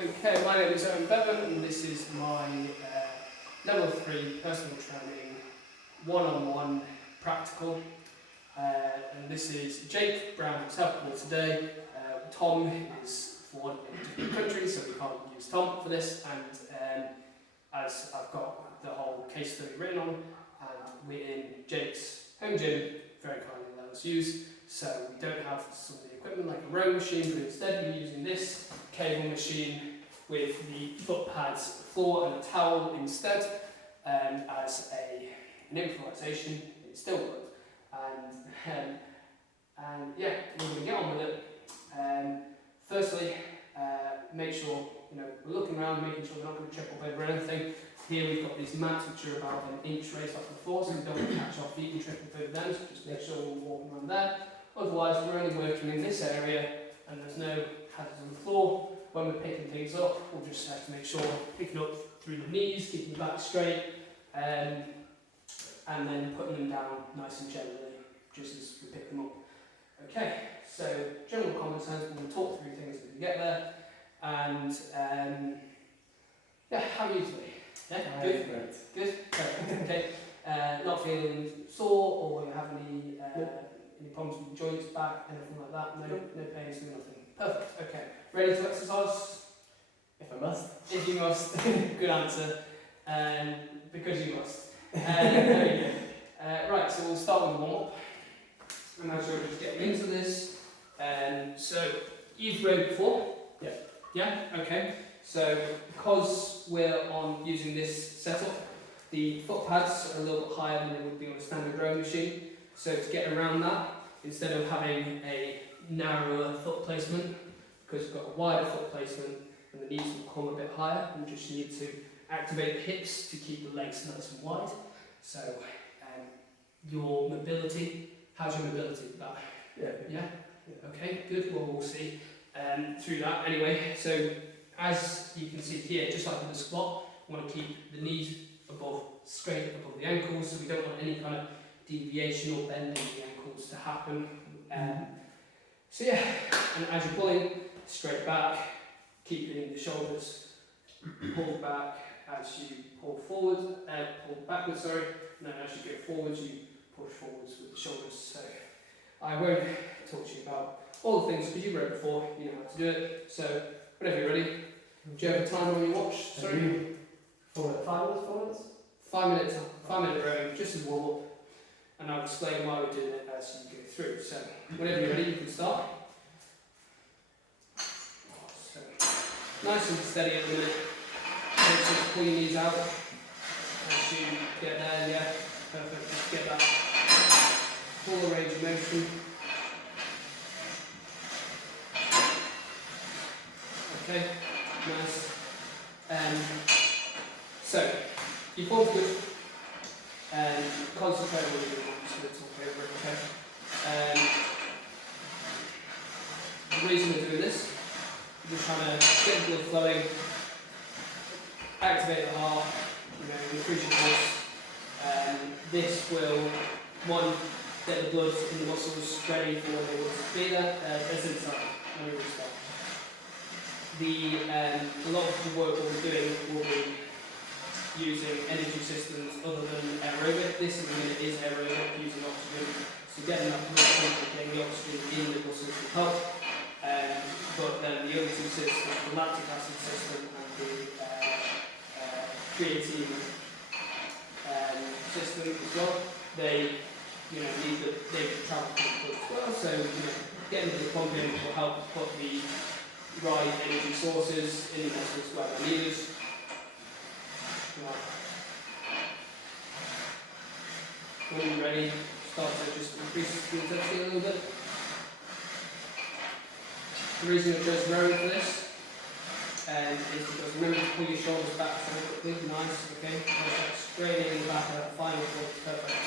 Okay, my name is Owen Bevan and this is my level 3 personal training one-on-one practical. And this is Jake Brown who's helping me today. Tom is for in a different country, so we can't use Tom for this. And as I've got the whole case study written on, and we're in Jake's home gym, very kindly let us use. So we don't have some of the equipment like a rowing machine, but instead we're using this cable machine with the foot pads floor and a towel instead, as an improvisation. It still works, and yeah, we're going to get on with it. Firstly, make sure we're looking around, making sure we're not going to trip up over anything. Here we've got these mats which are about an inch raised off the floor, so we don't want to catch our feet and trip up over them. So just make sure we're walking around there. Otherwise, we're only working in this area, and there's no hazards on the floor. When we're picking things up, we'll just have to make sure we're picking up through the knees, keeping the back straight, and then putting them down nice and gently, just as we pick them up. Okay, so general common sense, we're going to talk through things as we get there, and yeah, how are you today? Yeah, good? Great. Good? Perfect, okay. Not feeling sore, or you have any problems with your joints, back, anything like that? No pains, no nothing. Perfect, okay. Ready to exercise? If I must. If you must. Good answer. Because you must. There you go. Right, so we'll start with the warm-up. And as we're just getting into this, so you've rowed before? Yeah. Yeah? Okay. So because we're using this setup, the foot pads are a little bit higher than they would be on a standard rowing machine. So to get around that, instead of having a narrower foot placement, because we've got a wider foot placement and the knees will come a bit higher, we just need to activate the hips to keep the legs nice and wide. So your mobility, how's your mobility with that? Yeah. Okay, good. Well, we'll see through that anyway. So as you can see here, just like in the squat, we want to keep the knees straight above the ankles, so we don't want any kind of deviation or bending the ankles to happen. So yeah, and as you're pulling, straight back, keeping the shoulders pulled back as you pull forward, pull backwards, sorry, and then as you go forwards, you push forwards with the shoulders. So I won't talk to you about all the things, because you've read before, you know how to do it. So whenever you're ready, do you have a timer on your watch? Sorry? 5 minutes, 4 minutes? 5 minute rowing, just as warm up, and I'll explain why we're doing it as you go through. So whenever you're ready, you can start. So, nice and steady at the minute. Make sure to pull your knees out as you get there. Yeah, perfect. Just get that full range of motion. Okay, nice. So your form's good. Concentrate on what you're doing. I'm just going to talk over it. Okay. The reason we're doing this, we're trying to get the blood flowing, activate the heart, increase your pulse. This will, one, get the blood in the muscles ready for when they want to be there. As inside, when we start. A lot of the work we'll be doing will be using energy systems other than aerobic. This at the minute is aerobic, using oxygen. So getting that blood pumping, getting the oxygen in the muscles will help. But then the other two systems, the lactic acid system and the creatine system as well, they need they travel to the blood as well. So getting the pumping will help put the right energy sources in the muscles where they're needed. When you're ready, start to just increase the intensity a little bit. The reason I chose rowing for this is because remember to pull your shoulders back so quickly, nice, okay? Perfect. Straightening the back of that final foot, perfect.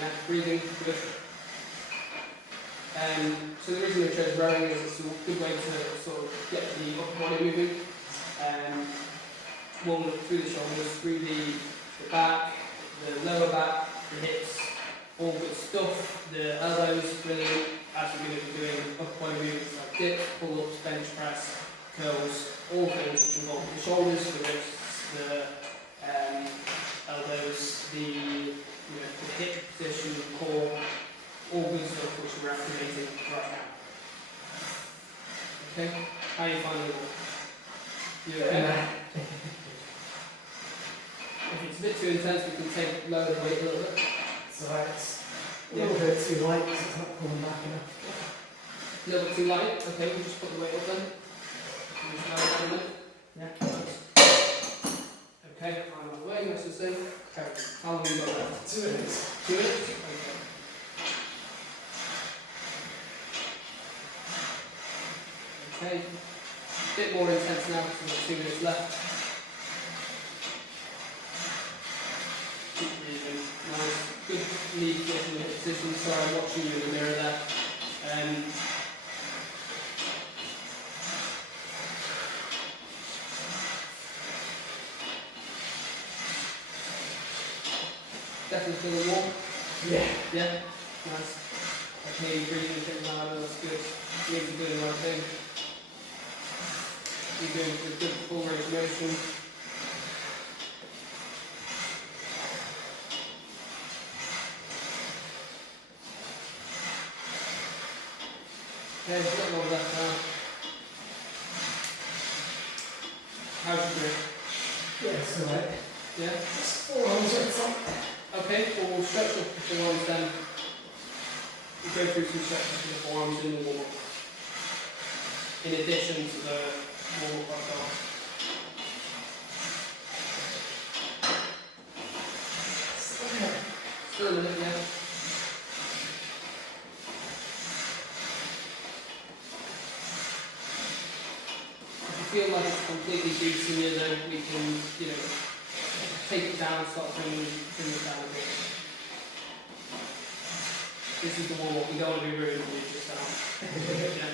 Yeah, breathing, good. So the reason I chose rowing is it's a good way to sort of get the upper body moving. One through the shoulders, through the back, the lower back, the hips, all good stuff. The elbows, brilliant. as we're going to be doing upper body movements like dips, pull-ups, bench press, curls, all things which involve the shoulders, the wrists, the elbows, the hip position, the core, all good stuff which we're activating right now. Okay, how are you finding it? You okay? If it's a bit too intense, we can lower the weight a little bit. So it's a little bit too light because it's not pulling back enough. A little bit too light. Okay, we'll just put the weight up then. Just lower it down a bit. Yeah, nice. Okay, I'm on the way, nice and safe. Okay, how long have you got left? 2 minutes. 2 minutes? Okay. Okay, a bit more intense now because we've got 2 minutes left. Keep breathing. Nice. Good knee position, hip position. Sorry, I'm watching you in the mirror there. Definitely feeling warm. Yeah. Yeah. Nice. Okay, you're breathing a bit louder. That's good. You're doing the right thing. You're going for a good full range of motion. Okay, there's a bit more left now. How's your grip? Yeah, it's alright. Yeah? Just 4 arms at the top. Okay, well we'll stretch up the forearms then. We'll go through some stretches for the forearms in the warm-up. In addition to the warm-up I've got. Still a minute, yeah. If you feel like it's completely beating you, then we can, take it down, start bringing it down a bit. This is the warm-up, we don't want to be ruined when we just down. Yeah.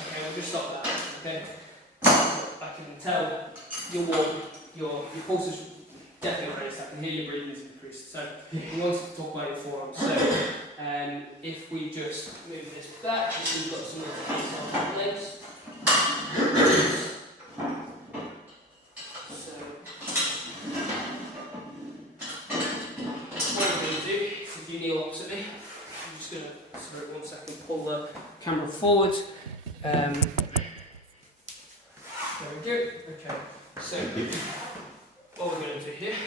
Okay, we'll just stop that, okay? I can tell you're warm, your pulse is definitely raised, I can hear your breathing's increased. So we wanted to talk about your forearms. So if we just move this back, we've got some of the hands on the legs. So what we're going to do, if you kneel opposite me, I'm just going to, sorry, 1 second, pull the camera forward. There we go. Okay, so what we're going to do here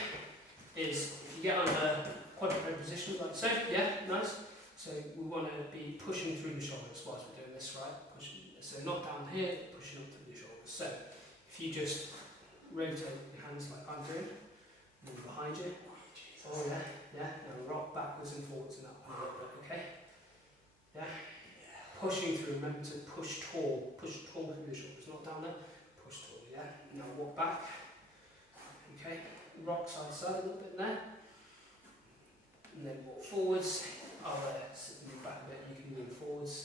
is, if you get on a quadruped position, like so, yeah, nice. So we want to be pushing through the shoulders whilst we're doing this, right? Pushing, so not down here, pushing up through the shoulders. So if you just rotate your hands like I'm doing, move behind you. Oh yeah, yeah. Now rock backwards and forwards and up a little bit, okay? Yeah. Pushing through. Remember to push tall through the shoulders, not down there. Push tall, yeah. Now walk back. Okay. Rock side to side a little bit there. And then walk forwards. I'll move back a bit, you can move forwards.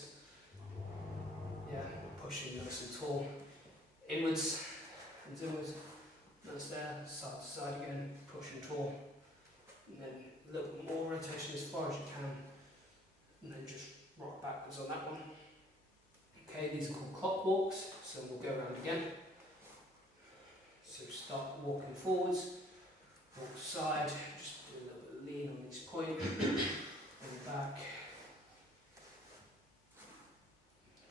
Yeah, pushing nice and tall. Inwards, and inwards. Nice there, side to side again, pushing tall. And then a little bit more rotation as far as you can. And then just rock backwards on that one. Okay, these are called clock walks, so we'll go around again. So start walking forwards, walk side, just do a little bit of lean on each point. And back,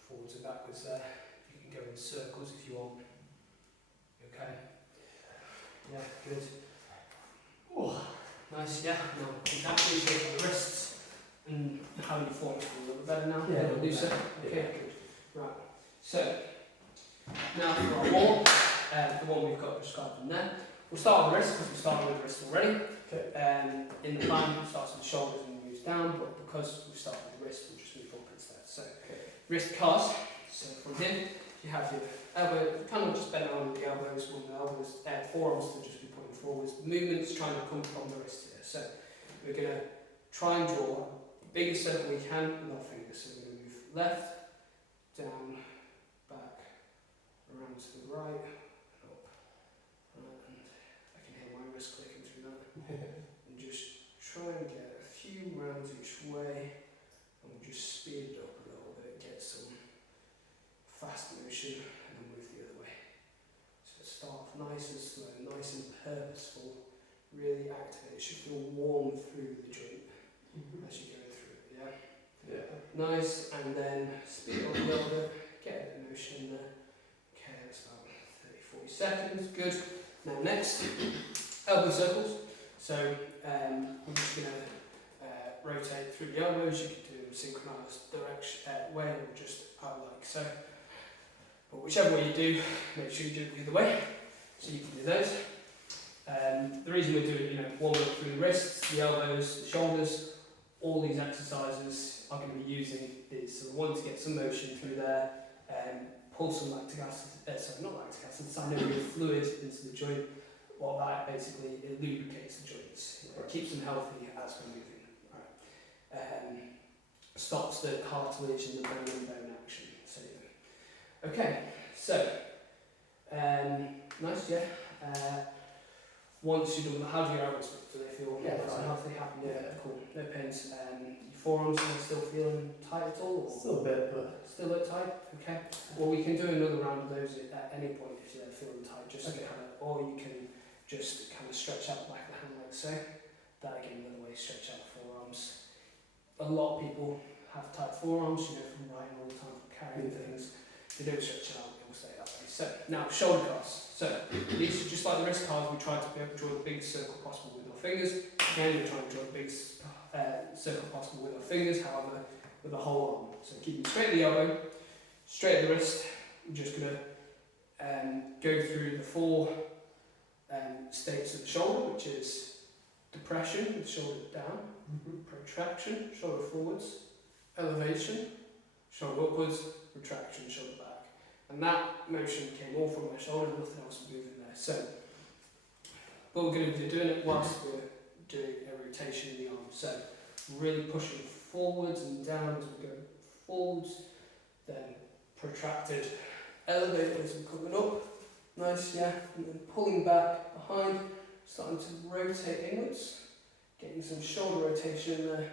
forwards and backwards there. You can go in circles if you want. Okay. Yeah, good. Oh, nice, yeah. No, exactly. So for the wrists and how you form it a little bit better now. Yeah, a little looser. Yeah. Okay, good. Right. So now for our wall, the one we've got prescribed in there. We'll start with the wrist because we started with the wrist already. Okay. In the plan, it starts with the shoulders and moves down, but because we start with the wrist, we'll just move up instead. So, wrist cast. So from here, you have your elbow, kind of just bend on the elbows, forearms to just be pointing forwards. The movement's trying to come from the wrist here. So we're going to try and draw the biggest circle we can with our fingers. So we're going to move left, down, back, around to the right, up, and I can it should feel warm through the joint as you go through it, yeah? Yeah. Nice, and then speed it up a little bit, get a motion there. Okay, that's about 30-40 seconds, good. Now next, elbow circles. So we're just going to rotate through the elbows. You can do synchronized direction way or just out like so. But whichever way you do, make sure you do it the other way. So you can do those. The reason we're doing, warm up through the wrists, the elbows, the shoulders, all these exercises are going to be using these. So we want to get some motion through there, pull some lactic acid, not lactic acid, synovial fluid into the joint. Well, that basically, it lubricates the joints. It keeps them healthy as we're moving. Right. Stops the cartilage and the bone and bone action. So, okay, so, nice, yeah. Once you're done, how do your elbows feel? Do they feel Yeah, nice and fine. healthy, happy? Yeah. Cool. No pains. Your forearms are still feeling tight at all? Or Still a bit, but still look tight? Okay. Well, we can do another round of those at any point if you're feeling tight, just Okay. kind of, or you can just kind of stretch out the back of the hand like so. That again, another way, stretch out the forearms. A lot of people have tight forearms, from writing all the time, from carrying things. They don't stretch out, they will stay that way. So, now shoulder casts. So, these are just like the wrist cards, we try to be able to draw the biggest circle possible with our fingers. Again, we're trying to draw the biggest circle possible with our fingers, however, with the whole arm. So, keeping straight at the elbow, straight at the wrist. We're just going to go through the 4 states of the shoulder, which is depression, the shoulder down, protraction, shoulder forwards, elevation, shoulder upwards, retraction, shoulder back. And that motion came all from my shoulder, nothing else moving there. So, but we're going to be doing it whilst we're doing a rotation in the arm. So, really pushing forwards and down as we go forwards, then protracted, elevate as we're coming up. Nice, yeah, and then pulling back behind, starting to rotate inwards, getting some shoulder rotation in there,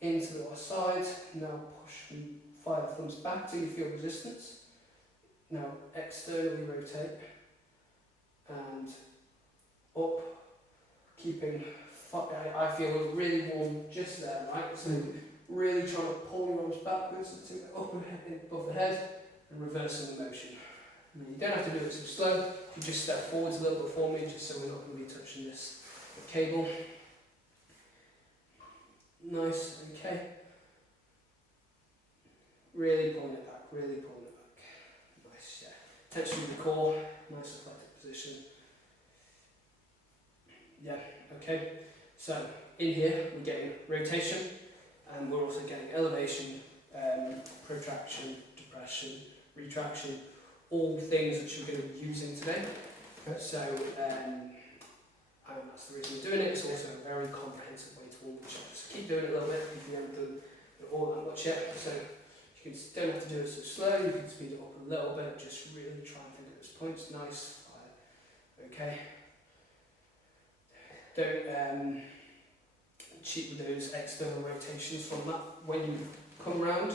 into our side. Now push and fire the thumbs back till you feel resistance. Now externally rotate and up, keeping, I feel really warm just there, right? So really trying to pull your arms backwards to up and above the head and reversing the motion. You don't have to do it so slow, you just step forwards a little bit for me, just so we're not going to be touching this cable. Nice, okay. Really pulling it back, really pulling it back. Nice, yeah. Tension in the core, nice athletic position. Yeah, okay. So, in here, we're getting rotation, and we're also getting elevation, protraction, depression, retraction, all things that you're going to be using today. Okay. So, that's the reason we're doing it. It's also a very comprehensive way to warm the up. Just keep doing it a little bit if you haven't done all that much yet. So, you don't have to do it so slow, you can speed it up a little bit, just really try and think of those points. Nice, okay. Don't cheat with those external rotations from that. When you come round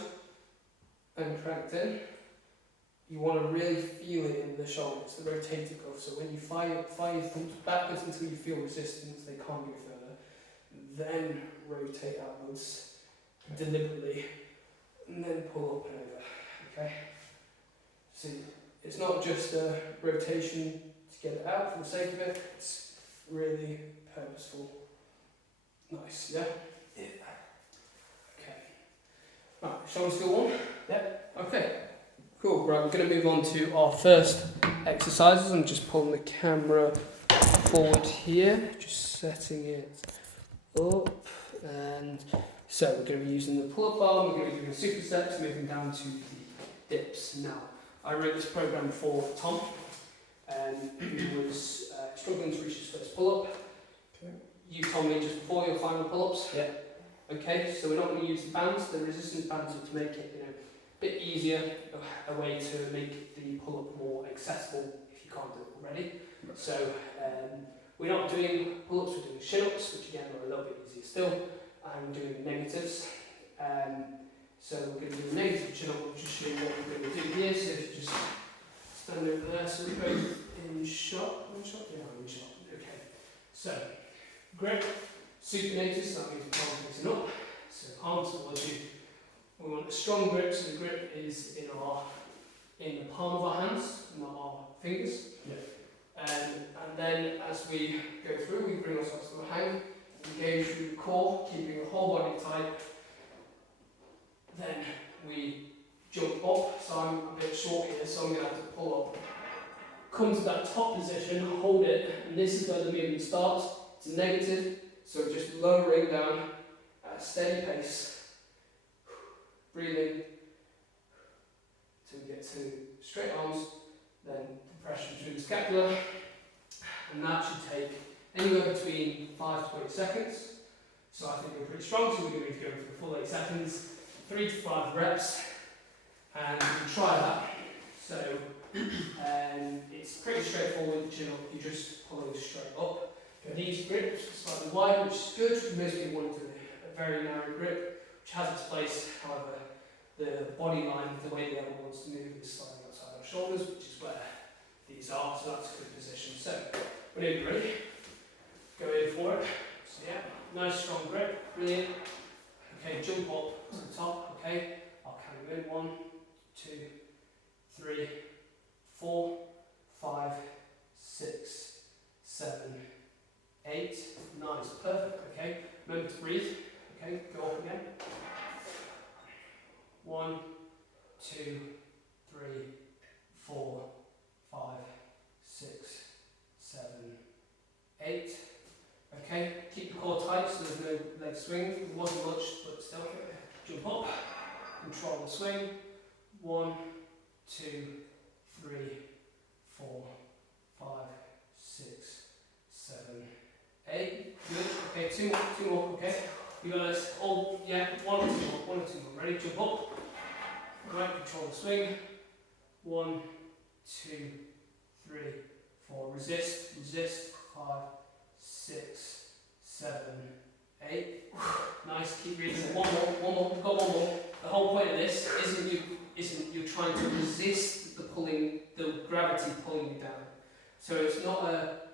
and cranked in, you want to really feel it in the shoulders, the rotator cuff. So when you fire your thumbs backwards until you feel resistance, they can't go further. Then rotate outwards deliberately, and then pull up and over. Okay. See, it's not just a rotation to get it out for the sake of it. It's really purposeful. Nice, yeah. Yeah. Okay. Right, shoulders still warm? Yep. Okay. Cool, right, we're going to move on to our first exercises. I'm just pulling the camera forward here, just setting it up, and so we're going to be using the pull-up bar, we're going to be doing supersets, moving down to the dips. Now, I wrote this program for Tom, who was struggling to reach his first pull-up. Okay. You told me just before your final pull-ups. Yeah. Okay, so we're not going to use the bands, the resistance bands are to make it, a bit easier, a way to make the pull-up more accessible if you can't do it already. So we're not doing pull-ups, we're doing chin-ups, which again are a little bit easier still, and we're doing negatives. So we're going to do a negative chin-up, which is showing what we're going to do here. So if you just stand over there, so we're both in shot, yeah, in shot. Okay. So grip. Supinated, so that means the palm facing up. So arms towards you. We want a strong grip, so the grip is in the palm of our hands, not our fingers. And then as we go through, we bring ourselves to a hang, engage through the core, keeping the whole body tight. Then we jump up, so I'm a bit short here, so I'm going to have to pull up. Come to that top position, hold it, and this is where the movement starts. It's negative, so just lowering down at a steady pace, breathing till we get to straight arms, then compression through the scapula, and that should take anywhere between 5 to 8 seconds. So I think we're pretty strong, so we're going to go for the full 8 seconds, 3 to 5 reps, and we try that. So it's pretty straightforward. You're just pulling straight up. Knees grip slightly wide, which is good. Most people want to do a very narrow grip, which has its place. However, the body line, the way the elbow wants to move, is slightly outside our shoulders, which is where these are. So that's a good position. So whenever you're ready, go in for it. So yeah, nice strong grip, brilliant. Okay, jump up to the top. Okay, I'll count you in. 1, 2, 3, 4, 5, 6, 7, 8, nice, perfect, okay. Remember to breathe, okay, go up again. 1, 2, 3, 4, 5, 6, 7, 8. Okay, keep the core tight so there's no leg swing. There wasn't much, but still. Jump up, control the swing. 1, 2, 3, 4, 5, 6, 7, 8. Good. Okay, two more. Okay. You guys all, yeah, 1 or 2 more. Ready? Jump up. Right, control the swing. 1, 2, 3, 4. Resist. 5, 6, 7, 8. Nice. Keep breathing. One more. We've got one more. The whole point of this isn't you trying to resist the gravity pulling you down. So it's not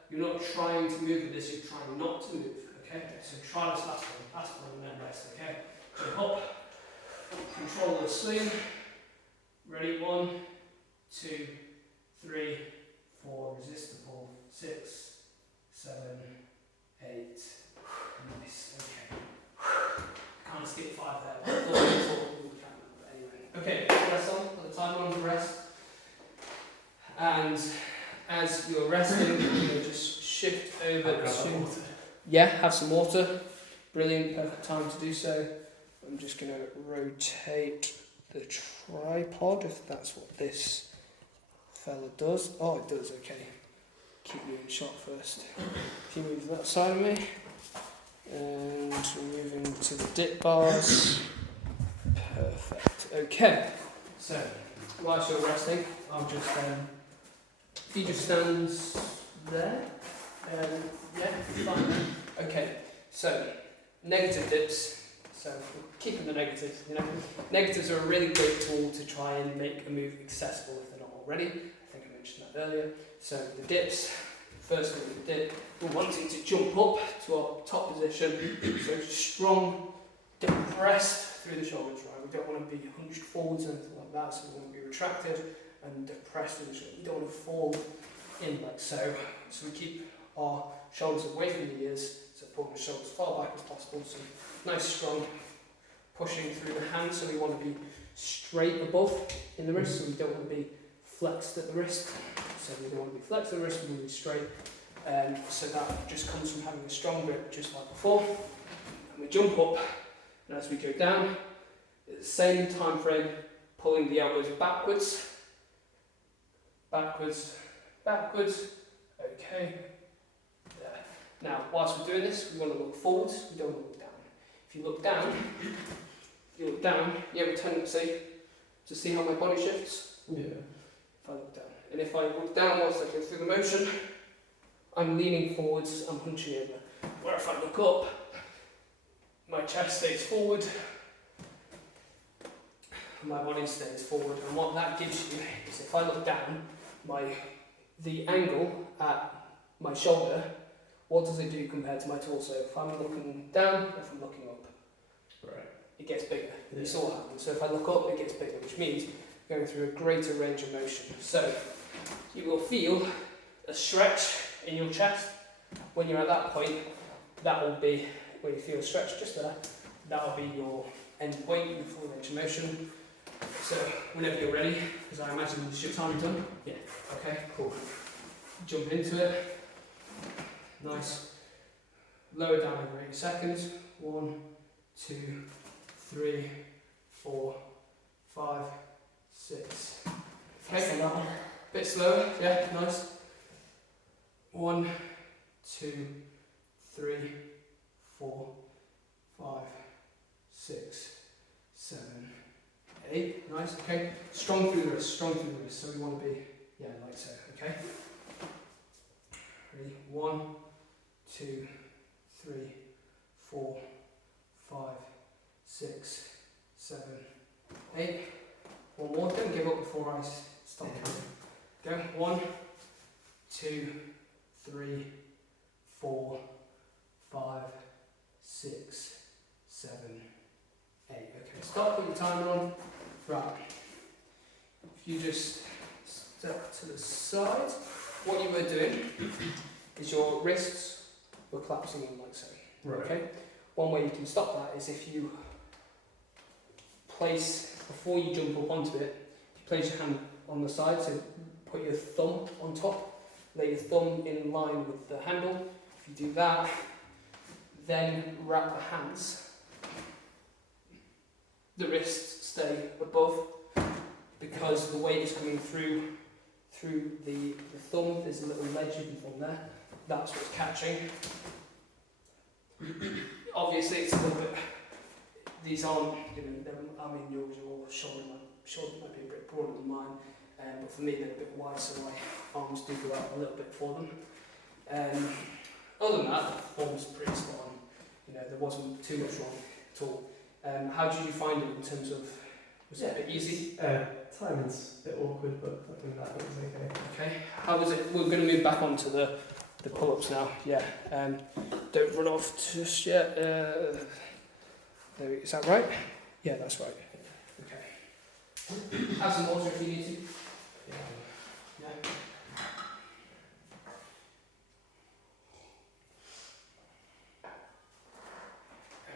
you're not trying to move with this. You're trying not to move. Okay. So try this last one, and then rest. Okay. Jump up. Control the swing. Ready? 1, 2, 3, 4. Resist the pull. 6, 7, 8. Nice. Okay. Can't skip 5 there. Okay, rest on, put the timer on the rest. And as you're resting, you're going to just shift over to... Yeah, have some water. Brilliant, perfect time to do so. I'm just going to rotate the tripod, if that's what this fella does. Oh, it does, okay. Keep you in shot first. If you move that side of me. And we're moving to the dip bars. Perfect. Okay, so whilst you're resting, I'll just feet just stands there. Yeah, fine. Okay, so negative dips. So keeping the negatives. Negatives are a really great tool to try and make a move accessible if they're not already. I think I mentioned that earlier. So the dips. First one, the dip. We're wanting to jump up to our top position. So strong, depressed through the shoulders, right? We don't want to be hunched forwards or anything like that, so we want to be retracted and depressed through the shoulders. We don't want to fall in like so. So we keep our shoulders away from the ears, so pulling the shoulders far back as possible. So nice, strong, pushing through the hands, so we want to be straight above in the wrist, so we don't want to be flexed at the wrist. So we don't want to be flexed at the wrist, we want to be straight. So that just comes from having a strong grip, just like before. And we jump up. And as we go down, at the same time frame, pulling the elbows backwards, okay, there. Now, whilst we're doing this, we want to look forwards, we don't want to look down. If you look down, you have a tendency to see how my body shifts. Yeah. If I look down. And if I look down whilst I go through the motion, I'm leaning forwards, I'm hunching over. Where if I look up, my chest stays forward, and my body stays forward. And what that gives you is if I look down, the angle at my shoulder what does it do compared to my torso? If I'm looking down, or if I'm looking up, Right. it gets bigger. Yeah. You saw what happened. So if I look up, it gets bigger, which means going through a greater range of motion. So you will feel a stretch in your chest. When you're at that point, that will be where you feel a stretch just there. That will be your end point in the full range of motion. So whenever you're ready, because I imagine this is your time done. Yeah. Okay, cool. Jump into it. Nice. Lower down over 8 seconds. 1, 2, 3, 4, 5, 6. Okay. Bit slower. Yeah, nice. 1, 2, 3, 4, 5, 6, 7, 8. Nice. Okay. Strong through the wrist. Strong through the wrist. So we want to be, yeah, like so. Okay. Ready? 1, 2, 3, 4, 5, 6, 7, 8. One more. Don't give up before I stop counting. Go. 1, 2, 3, 4, 5, 6, 7, 8. Okay, stop, put your timer on. Right. If you just step to the side, what you were doing is your wrists were collapsing in like so. Right. Okay? One way you can stop that is if you place, before you jump up onto it, you place your hand on the side, so put your thumb on top, lay your thumb in line with the handle. If you do that, then wrap the hands. The wrists stay above because the weight is coming through the thumb. There's a little ledge of the thumb there. That's what's catching. Obviously, it's a little bit. These aren't, your shoulder might be a bit broader than mine, but for me they're a bit wide, so my arms do go out a little bit for them. Other than that, the form's pretty spot on. There wasn't too much wrong at all. How did you find it in terms of? Was it a bit easy? Timing's a bit awkward, but I think that was okay. Okay. How was it? We're going to move back onto the pull-ups now. Yeah. Don't run off just yet. Is that right? Yeah, that's right. Okay. Have some water if you need to. Yeah.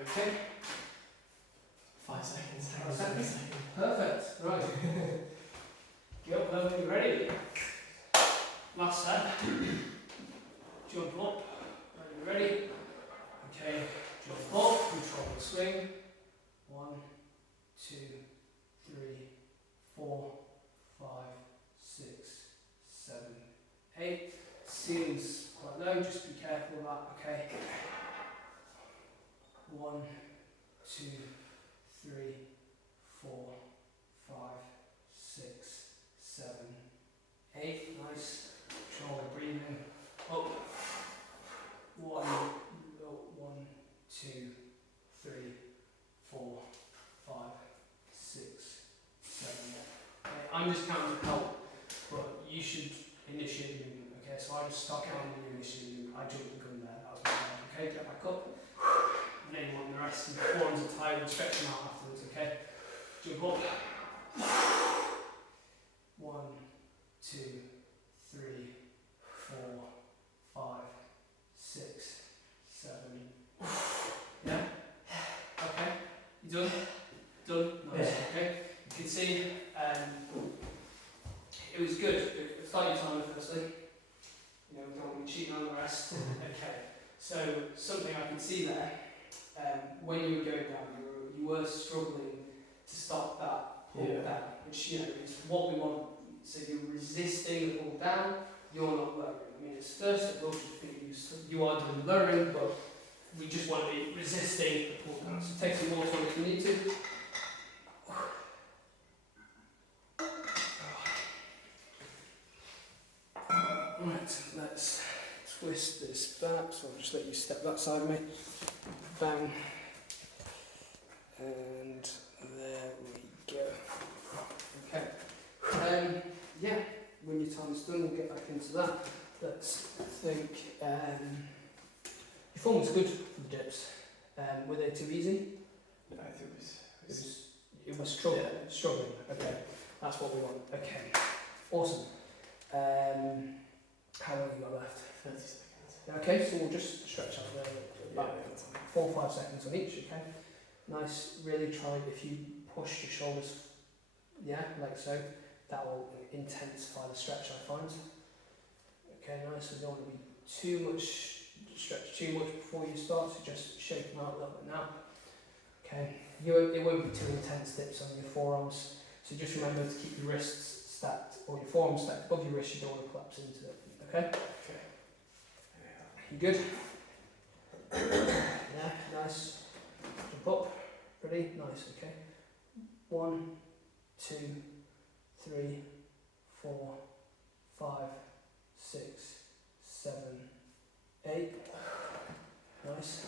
Okay. 5 seconds. 5 seconds. Perfect. Right. Get up then when you're ready. Last set. Jump up when you're ready. Okay. Jump up. Control the swing. 1, 2, 3, 4, 5, 6, 7, 8. Ceiling's quite low. Just be careful of that. Okay. 1, 2, 3, 4, 5, 6, 7, 8. Nice. Control the breathing. Up. 1, 2, 3, 4, 5, 6, 7. Okay. I'm just counting to help, but you should initiate the movement. Okay, so I just start counting and you initiate the movement. I jumped the gun there. That was my time. Okay, get back up. And then you want the rest. Your forearms are tired and stretch them out afterwards. Okay, jump up. 1, 2, 3, 4, 5, 6, 7. Yeah? Okay. You done? Done? Nice. Okay. You can see it was good. Start your timer firstly. We don't want to be cheating on the rest. Okay. So something I can see there, when you were going down, you were struggling to stop that pull down, which is what we want. So you're resisting the pull down, you're not lowering. I mean, it's first of all, you are doing lowering, but we just want to be resisting the pull down. So take some water if you need to. Right, let's twist this back, so I'll just let you step that side of me. Bang. And there we go. Okay. Yeah, when your time's done, we'll get back into that. Let's think. form was good for the dips. Were they too easy? I think It was struggling. Okay, that's what we want. Okay, awesome. How long have you got left? 30 seconds. Okay, so we'll just stretch out there about that's fine. 4 or 5 seconds on each. Okay, nice. Really try if you push your shoulders, like so. That will intensify the stretch, I find. Okay, nice. We don't want to be too much stretch too much before you start. So just shake them out a little bit now. Okay, it won't be too intense dips on your forearms. So just remember to keep your wrists stacked or your forearms stacked above your wrists. You don't want to collapse into it. Okay. Okay. You good? Yeah, nice. Jump up. Ready? Nice, okay. 1, 2, 3, 4, 5, 6, 7, 8. Nice.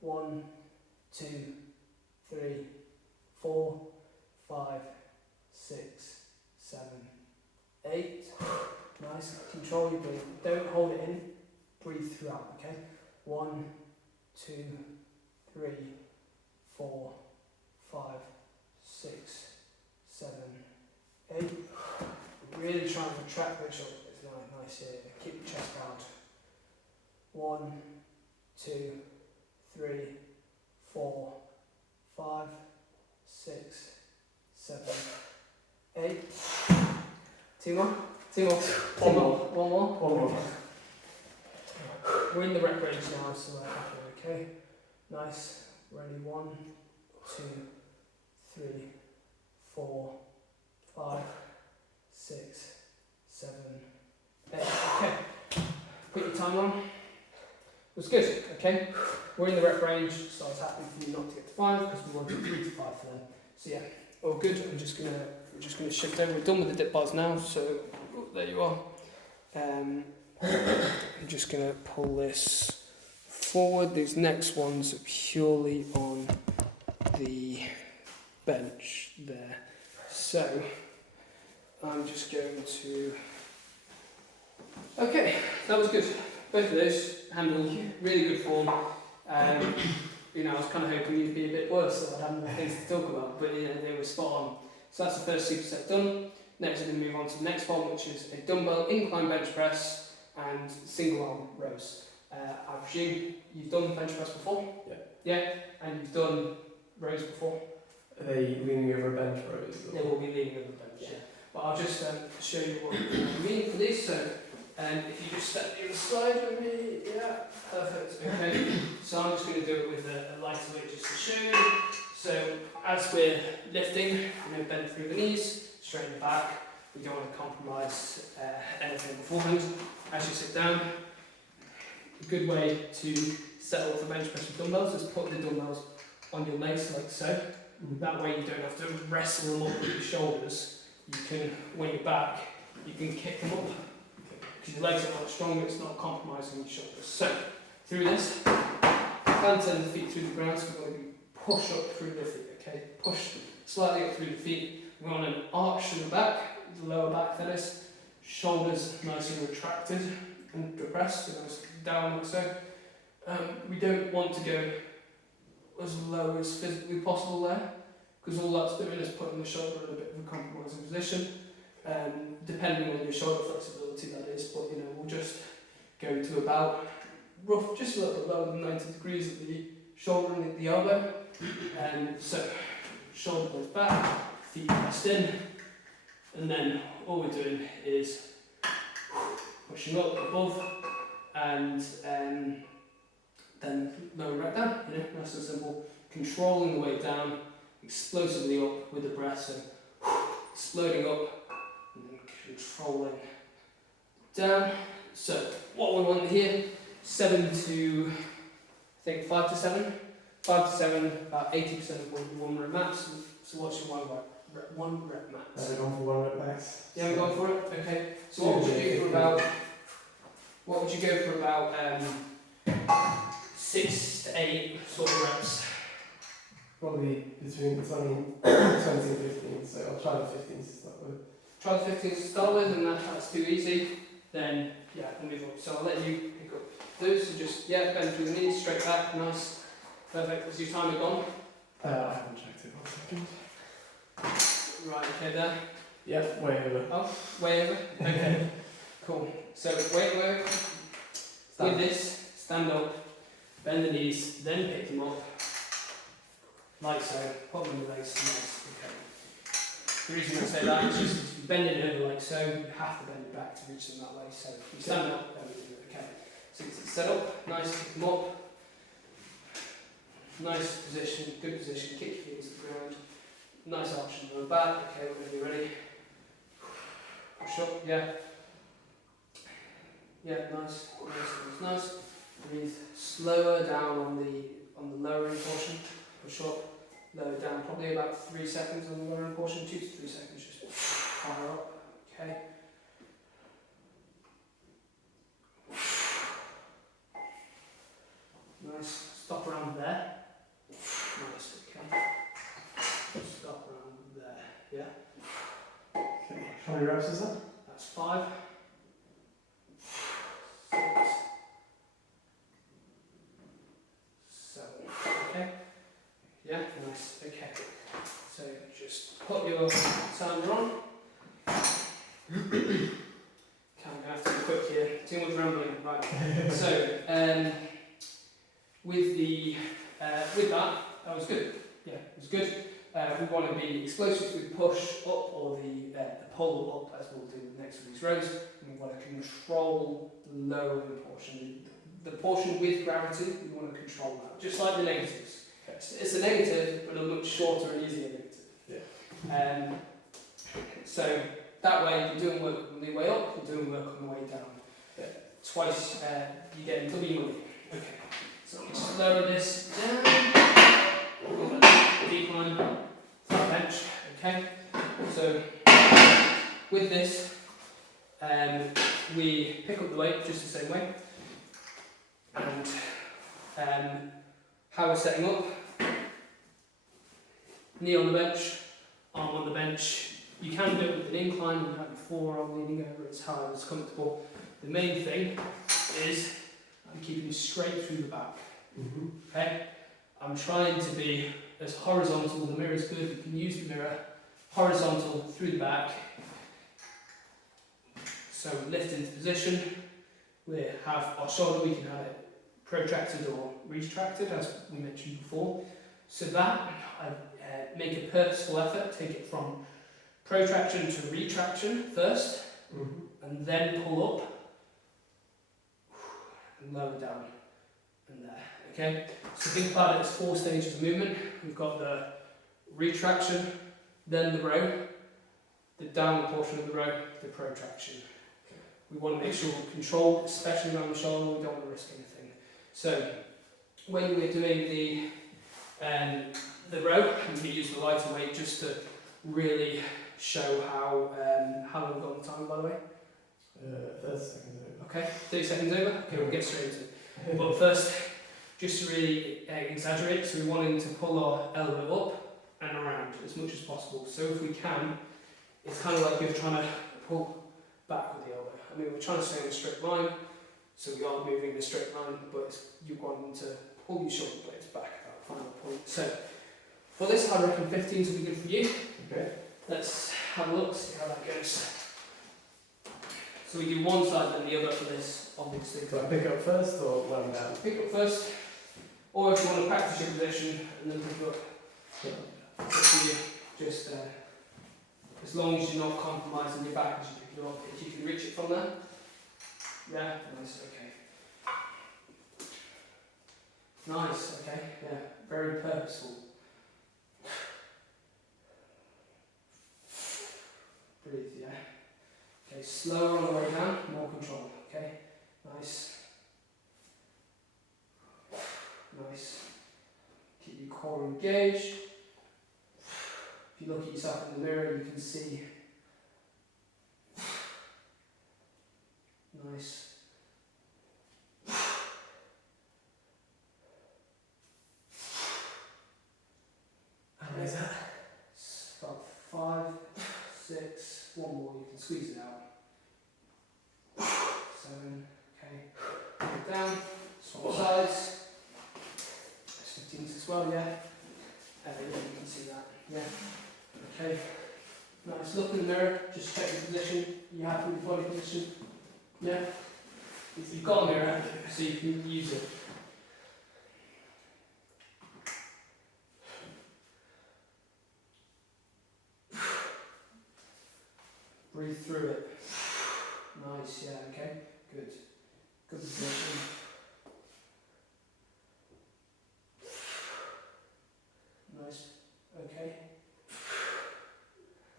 1, 2, 3, 4, 5, 6, 7, 8. Nice. Control your breathing. Don't hold it in. Breathe throughout, okay? 1, 2, 3, 4, 5, 6, 7, 8. Really try and retract the shoulders. Nice here. Keep your chest round. 1, 2, 3, 4, 5, 6, 7, 8. 2 more. 2 more. 2 more. 1 more. 1 more. We're in the rep range now, so we're happy, okay? Nice. Ready? 1, 2, 3, 4, 5, 6, 7, 8. Okay. Put your time on. It was good, okay? We're in the rep range, so I was happy for you not to get to 5 because we wanted 3 to 5 for them. So yeah, all good. We're just gonna shift over. We're done with the dip bars now, so there you are. I'm just going to pull this forward. These next ones are purely on the bench there. So I'm just going to... Okay, that was good. Both of those handled really good form. I was kind of hoping you'd be a bit worse, so I'd have more things to talk about, but they were spot on. So that's the first superset done. Next we're going to move on to the next one, which is a dumbbell incline bench press and single arm rows. I presume you've done bench press before? Yeah. Yeah, and you've done rows before? Are they leaning over a bench rows? They will be leaning over the bench, yeah. But I'll just show you what I mean for these. So if you just step to the side with me, yeah, perfect. Okay, so I'm just going to do it with a lighter weight just to show you. So as we're lifting, bend through the knees, straighten the back. We don't want to compromise anything beforehand. As you sit down, a good way to settle for bench press with dumbbells is put the dumbbells on your legs like so. That way you don't have to wrestle them up with your shoulders. You can, when you're back, you can kick them up. Because your legs are not stronger, it's not compromising your shoulders. So, through this, can't turn the feet through the ground, so we're going to push up through the feet, okay? Push slightly up through the feet. We want an arch to the back, the lower back that is. Shoulders nice and retracted and depressed, so nice down like so. We don't want to go as low as physically possible there, because all that's doing is putting the shoulder in a bit of a compromising position, depending on your shoulder flexibility that is, but we'll just go to about just a little bit lower than 90 degrees at the shoulder and at the elbow. So shoulder blades back, feet pressed in, and then all we're doing is pushing up above and then lowering right down, nice and simple. Controlling the weight down, explosively up with the breath, so exploding up and then controlling down. So what we want here, 5 to 7, about 80% of 1 rep max. So what's your 1 rep max? I've gone for 1 rep max. You haven't gone for it? Okay. So what would you go for about 6 to 8 sort of reps? Probably between 20 and 15, so I'll try the 15 to start with. Try the 15 to start with, and that's too easy, then yeah, we'll move on. So I'll let you pick pick up those. So just, yeah, bend through the knees, straight back, nice. Perfect. Is your timer gone? I haven't checked it, 1 second. Right, okay, there. Yep, way over. Way over. Okay, cool. So, way over. With this, stand up, bend the knees, then pick them up, like so, put them in the legs, nice, okay. The reason I say that is just if you bend it over like so, you have to bend it back to reach them that way, so if you stand up, then we do it, okay. So it's set up, nice, pick them up, nice position, good position, kick your heels to the ground, nice option on the back, okay, whenever you're ready. Push up, yeah. Yeah, nice, nice, nice, nice. Breathe slower down on the lowering portion. Push up, lower down, probably about 3 seconds on the lowering portion, 2 to 3 seconds, just fire up, okay. Nice, stop around there. Nice, okay. Stop around there, yeah. Okay. How many reps is that? That's 5. 6, 7. Okay. Yeah, nice. Okay. So just put your timer on. Okay, I'm gonna have to be quick here. Too much rambling. Right. So with that was good. Yeah, it was good. We want to be explosive with push up or the pull up, as we'll do next with these rows. And we want to control the lowering portion. The portion with gravity, we want to control that. Just like the negatives. It's a negative, but a much shorter and easier negative. Yeah. So that way, you're doing work on the way up, you're doing work on the way down. Yeah. Twice, you're getting double your money. Okay. So let me just lower this down. Decline, flat bench. Okay. So with this, we pick up the weight just the same way. And how we're setting up: knee on the bench, arm on the bench. You can do it with an incline, you have your forearm leaning over, it's however it's comfortable. The main thing is I'm keeping straight through the back. Okay? I'm trying to be as horizontal, the mirror is good, you can use the mirror, horizontal through the back. So lift into position, we have our shoulder, we can have it protracted or retracted as we mentioned before. So that, I make a purposeful effort, take it from protraction to retraction first, and then pull up, and lower down, and there, okay? So think about it as 4 stages of movement. We've got the retraction, then the row, the downward portion of the row, the protraction. We want to make sure we control, especially around the shoulder, we don't want to risk anything. So, when we're doing the row, we can use the lighter weight just to really show how long we've got on time, by the way. 30 seconds over. Okay, 30 seconds over? Okay, we'll get straight into it. But first, just to really exaggerate, so we're wanting to pull our elbow up and around as much as possible. So if we can, it's kind of like you're trying to pull back with the elbow. I mean, we're trying to stay in a straight line, so we are moving in a straight line, but you want to pull your shoulder blades back at that final point. So, for this, I reckon 15 will be good for you. Okay. Let's have a look, see how that goes. So we do one side then the other for this, obviously. Do I pick up first or when I'm down? Pick up first, or if you want to practice your position and then pick up, up to you. Just as long as you're not compromising your back as you pick it up. If you can reach it from there. Yeah, nice, okay. Nice, okay, yeah, very purposeful. Breathe, yeah. Okay, slower on the way down, more control, okay? Nice. Nice. Keep your core engaged. If you look at yourself in the mirror, you can see. Nice. How many is that? It's about 5, 6, one more, you can squeeze it out. 7, okay. as well, yeah. Yeah, you can see that, yeah. Okay. Nice, look in the mirror, just check your position. You happy with your body position? Yeah? You've got a mirror, so you can use it. Breathe through it. Nice, yeah, okay, good. Good position. Nice, okay.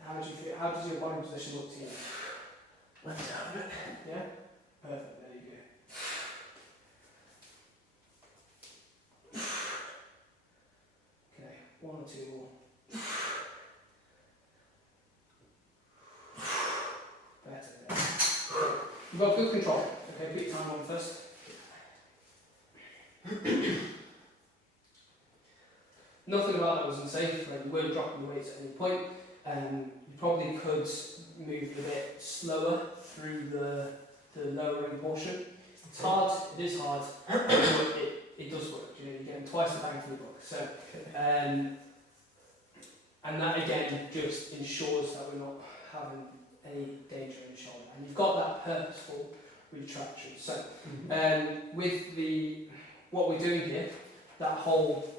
How do you feel? How does your body position look to you? Went down a bit. Yeah? Perfect, there you go. Okay, one or two more. Better, better. Okay. You've got good control. Okay, keep time on first. Nothing about that was unsafe, like you weren't dropping your weights at any point. You probably could move a bit slower through the lowering portion. It's hard, it is hard, but it does work. You know, you're getting twice the bang for the buck. So, and that again just ensures that we're not having any danger in the shoulder. And you've got that purposeful retraction. So, with what we're doing here, that whole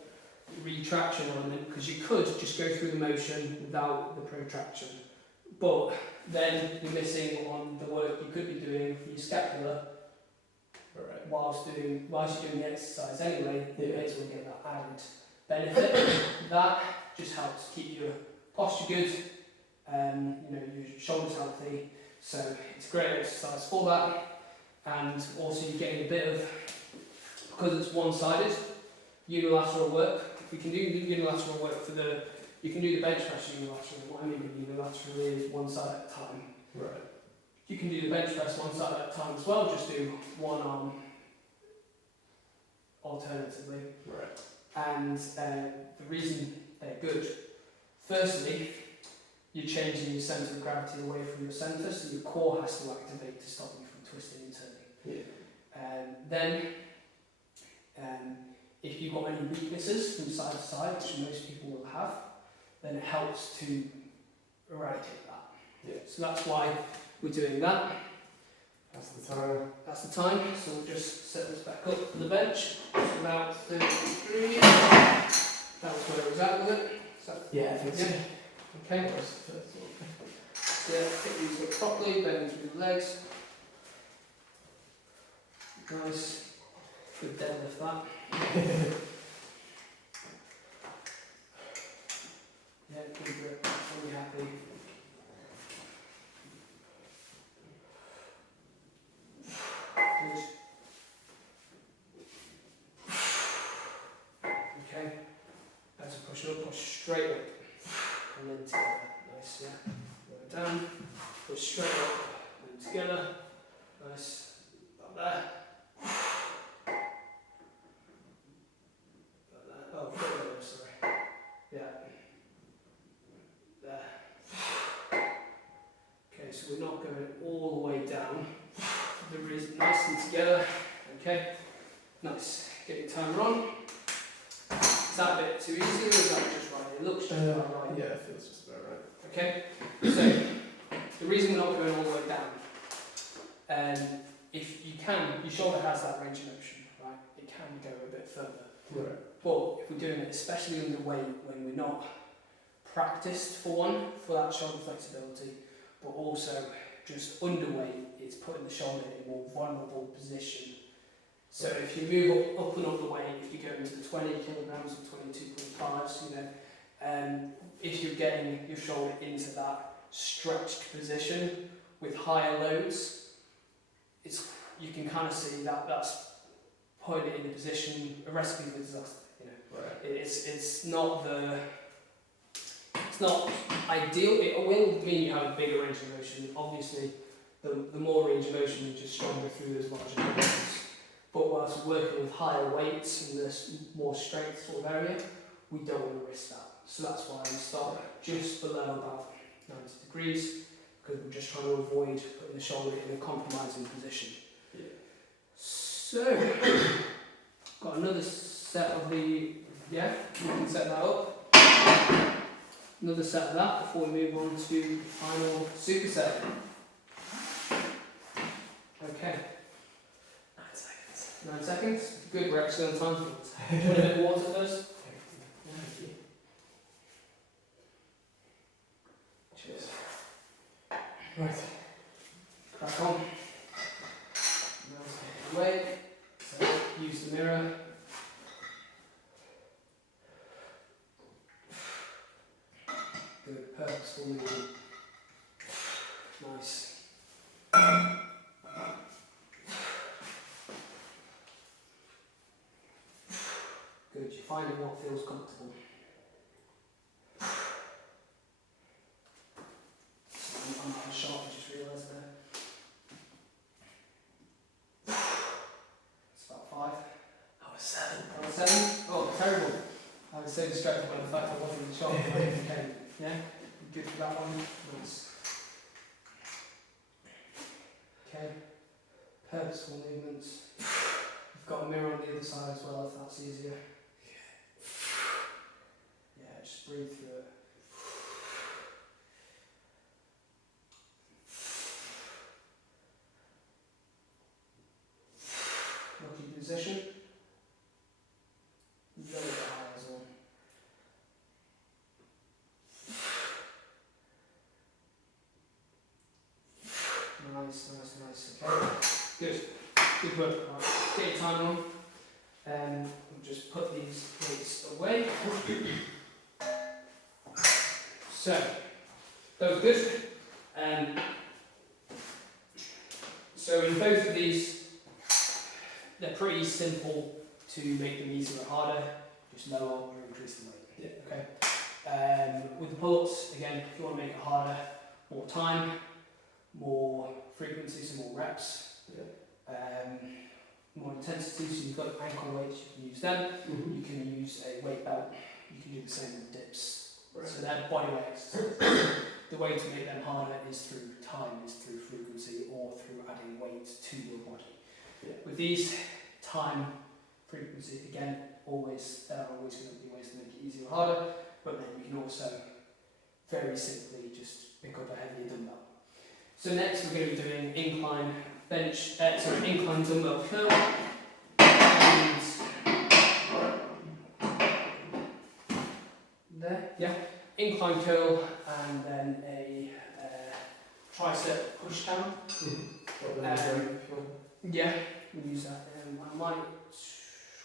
retraction element, because you could just go through the motion without the protraction, but then you're missing on the work you could be doing for your scapula whilst you're doing the exercise anyway. You may as well get that added benefit. That just helps keep your posture good, you know, your shoulders healthy. So it's a great exercise for that, and also you're getting a bit of, because it's one-sided, unilateral work. We can do unilateral work you can do the bench press unilaterally. What I mean by unilaterally is one side at a time. Right. You can do the bench press one side at a time as well, just do one arm alternatively. Right. And the reason they're good, firstly, you're changing your centre of gravity away from your centre, so your core has to activate to stop you from twisting and turning. Yeah. Then, if you've got any weaknesses from side to side, which most people will have, then it helps to eradicate that. Yeah. So that's why we're doing that. That's the time. That's the time, so we'll just set this back up to the bench. It's about 33. That was where it was at with it. Yeah, I think so. Okay. So get these up properly, bend through the legs. Nice. Good deadlift that. Yeah, good grip. Are you happy? Good. Okay. As a push up, push straight up. And then together. Nice, yeah. Lower down. Push straight up. And together. Nice. Up there. Oh, lower, sorry. Yeah. There. Okay, so we're not going all the way down. The wrist nice and together. Okay. Nice. Get your timer on. Is that a bit too easy or is that just right? It looks just about right. Yeah, it feels just about right. Okay. So the reason we're not going all the way down, if you can, your shoulder has that range of motion, right? It can go a bit further. Right. But if we're doing it, especially underweight, when we're not practiced for that shoulder flexibility, but also just underweight, it's putting the shoulder in a more vulnerable position. So if you move up and up the weight, if you go into the 20 kilograms or 22.5s, you know, if you're getting your shoulder into that stretched position with higher loads, you can kind of see that that's putting it in a position, a recipe for disaster. You know, Right. it's not ideal. It will mean you have a bigger range of motion. Obviously, the more range of motion, you're just stronger through those larger movements. But whilst working with higher weights in this more strength sort of area, we don't want to risk that. So that's why we start just below about 90 degrees, because we're just trying to avoid putting the shoulder in a compromising position. Yeah. So, got another set of the Yeah, we can set that up. Another set of that before we move on to the final superset. Okay. 9 seconds. 9 seconds. Good, we're actually on time. Want a bit of water first? Thank you. Cheers. Right. Crack on. Away. So use the mirror. Good, purposeful movement. Nice. Good, you're finding what feels comfortable. I'm out of shot, I just realised there. It's about 5. I was 7. About 7? Oh, terrible. I was so distracted by the fact I wasn't in the shot. Okay, yeah? Good for that one. Nice. Okay. Purposeful movements. You've got a mirror on the other side as well if that's easier. Yeah, just breathe through it. Lucky position. Very high as well. Nice. Okay. Good. Good work. Right. Get your timer on. We'll just put these weights away. So, that was good. So in both of these, they're pretty simple to make them easier or harder. Just lower or increase the weight. Yeah. Okay. With the pull-ups, again, if you want to make it harder, more time, more frequency, so more reps. More intensity, so you've got ankle weights, you can use them. Mm-hmm. You can use a weight belt, you can do the same with dips. Right. So they're body weight exercises. The way to make them harder is through time, is through frequency, or through adding weight to your body. Yeah. With these, time, frequency, again, there are always going to be ways to make it easier or harder, but then you can also very simply just pick up a heavier dumbbell. So next we're going to be doing incline dumbbell curl, and there, yeah, incline curl, and then a tricep push down. Yeah, we use that. I might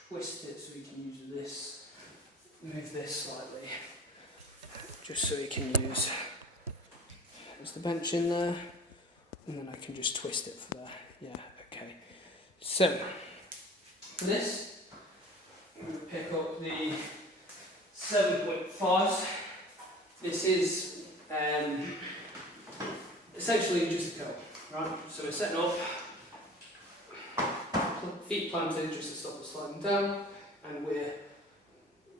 twist it so we can use this, move this slightly, just so we can use. There's the bench in there. And then I can just twist it for there. Yeah, okay. So, for this, I'm going to pick up the 7.5s. This is essentially just a curl, right? So we're setting up, feet planted just to stop us sliding down, and we're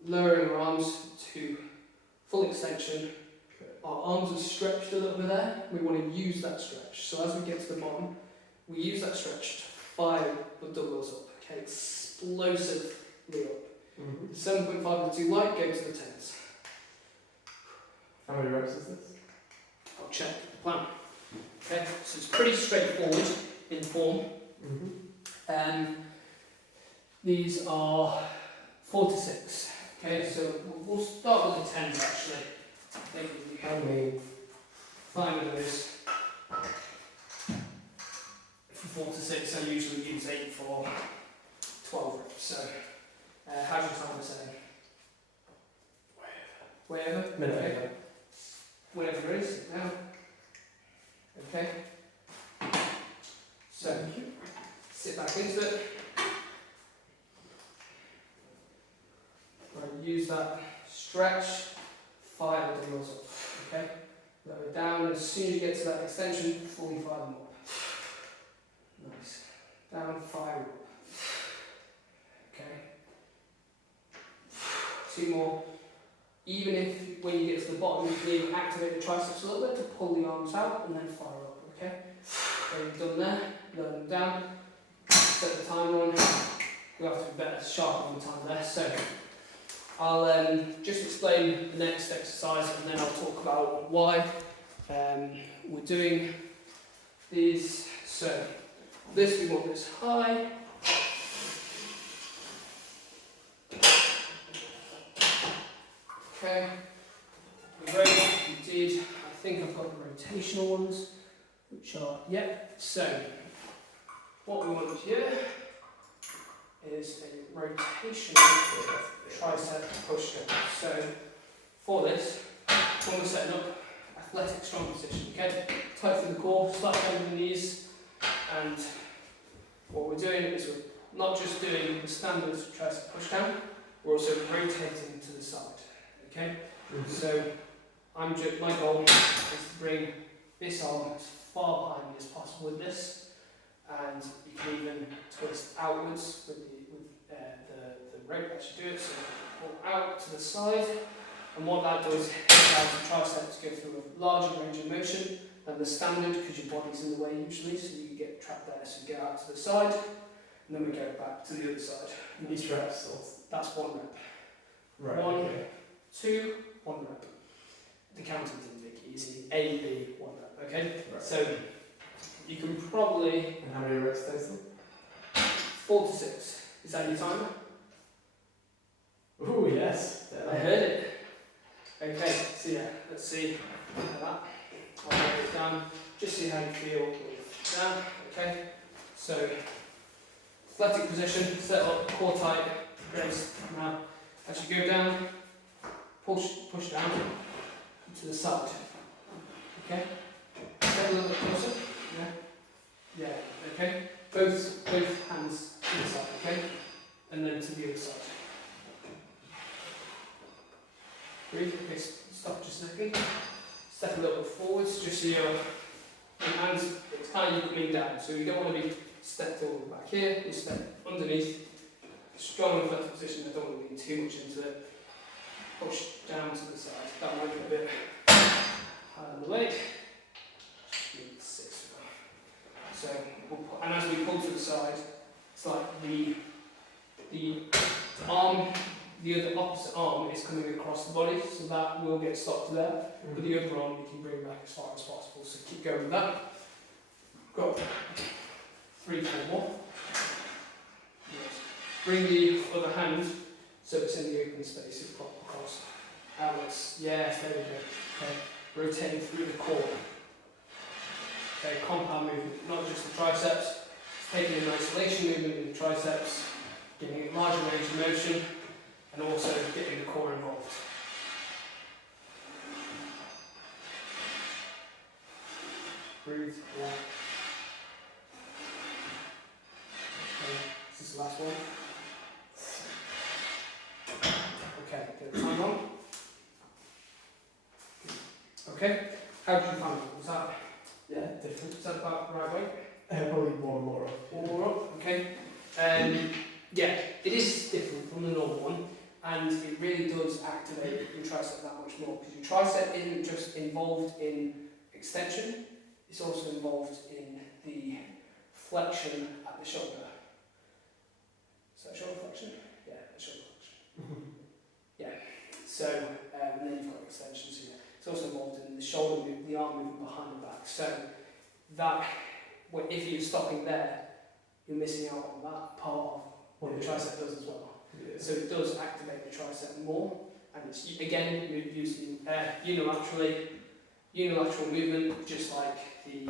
lowering our arms to full extension. Our arms are stretched a little bit there. We want to use that stretch. So as we get to the bottom, we use that stretch to fire the dumbbells up. Okay, explosively up. Mm-hmm. 7.5 is too light, go to the 10s. How many reps is this? I'll check the plan. Okay, so it's pretty straightforward in form. Mm-hmm. These are 4 to 6. Okay, so we'll start with the 10s actually. How many? 5 of those. For 4 to 6, I usually use 8 for 12 reps. So, how's your timer saying? Wherever. Minute. Okay. Whatever it is. Now. Okay. So, sit back into it. Right, use that stretch. Fire the dumbbells up. Okay? Lower down. As soon as you get to that extension, fully fire them up. Nice. Down, fire up. Okay? 2 more. Even if when you get to the bottom, you can even activate the triceps a little bit to pull the arms out and then fire up. Okay? So you've done there. Lower them down. Set the timer on. We have to be better sharp on the time there. So I'll just explain the next exercise and then I'll talk about why we're doing these. So this, we want this high. Okay, the road we did, I think I've got the rotational ones, which are, so what we want here is a rotational tricep push down. So for this, when we're setting up athletic strong position, okay, tight through the core, slightly bend the knees, and what we're doing is we're not just doing the standard tricep push down, we're also rotating to the side. Okay, so my goal is to bring this arm as far behind me as possible with this, and you can even twist outwards with the rope as you do it. So pull out to the side, and what that does is allows the tricep to go through a larger range of motion than the standard, because your body's in the way usually, so you get trapped there. So you get out to the side, and then we go back to the other side. And each rep still. That's one rep. Right. One. Okay. 2, 1 rep. The counting didn't make it easy. A, B, 1 rep. Okay? Right. So you can probably And how many reps total? 4 to 6. Is that your timer? Oh yes. I heard it. Okay, so let's see that. I'll write it down. Just see how you feel with that. Okay? So athletic position, set up, core tight, raise. Now as you go down, push down to the side. Okay? Step a little bit closer. Yeah. Okay. Both hands to the side. Okay. And then to the other side. Breathe. Okay. Stop just a second. Step a little bit forwards, just so your hands. It's kind of coming down. So you don't want to be stepped all the way back here. You step underneath. Strong and flexible position. I don't want to be too much into it. Push down to the side. That might be a bit higher on the leg. 6. So, and as we pull to the side, it's like the arm, the other opposite arm is coming across the body, so that will get stopped there. But the other arm you can bring back as far as possible. So keep going with that. Got 3, 4 more. Yes. Bring the other hand so it's in the open space. It's pop across. Outwards. Yes, there we go. Okay. Rotating through the core. Okay, compound movement, not just the triceps. It's taking an isolation movement in the triceps, giving it larger range of motion, and also getting the core involved. Breathe. Yeah. Okay. Is this the last one? Okay, get the time on. Okay, how did you find it? Was that different. is that about the right way? Probably one more up. One more up, okay. It is different from the normal one, and it really does activate your tricep that much more, because your tricep isn't just involved in extension, it's also involved in the flexion at the shoulder. Is that shoulder flexion? Yeah, the shoulder flexion. So, and then you've got extensions here. It's also involved in the shoulder movement, the arm movement behind the back. So, that, if you're stopping there, you're missing out on that part of what the tricep does as well. Yeah. So it does activate the tricep more, and it's again using unilateral movement, just like the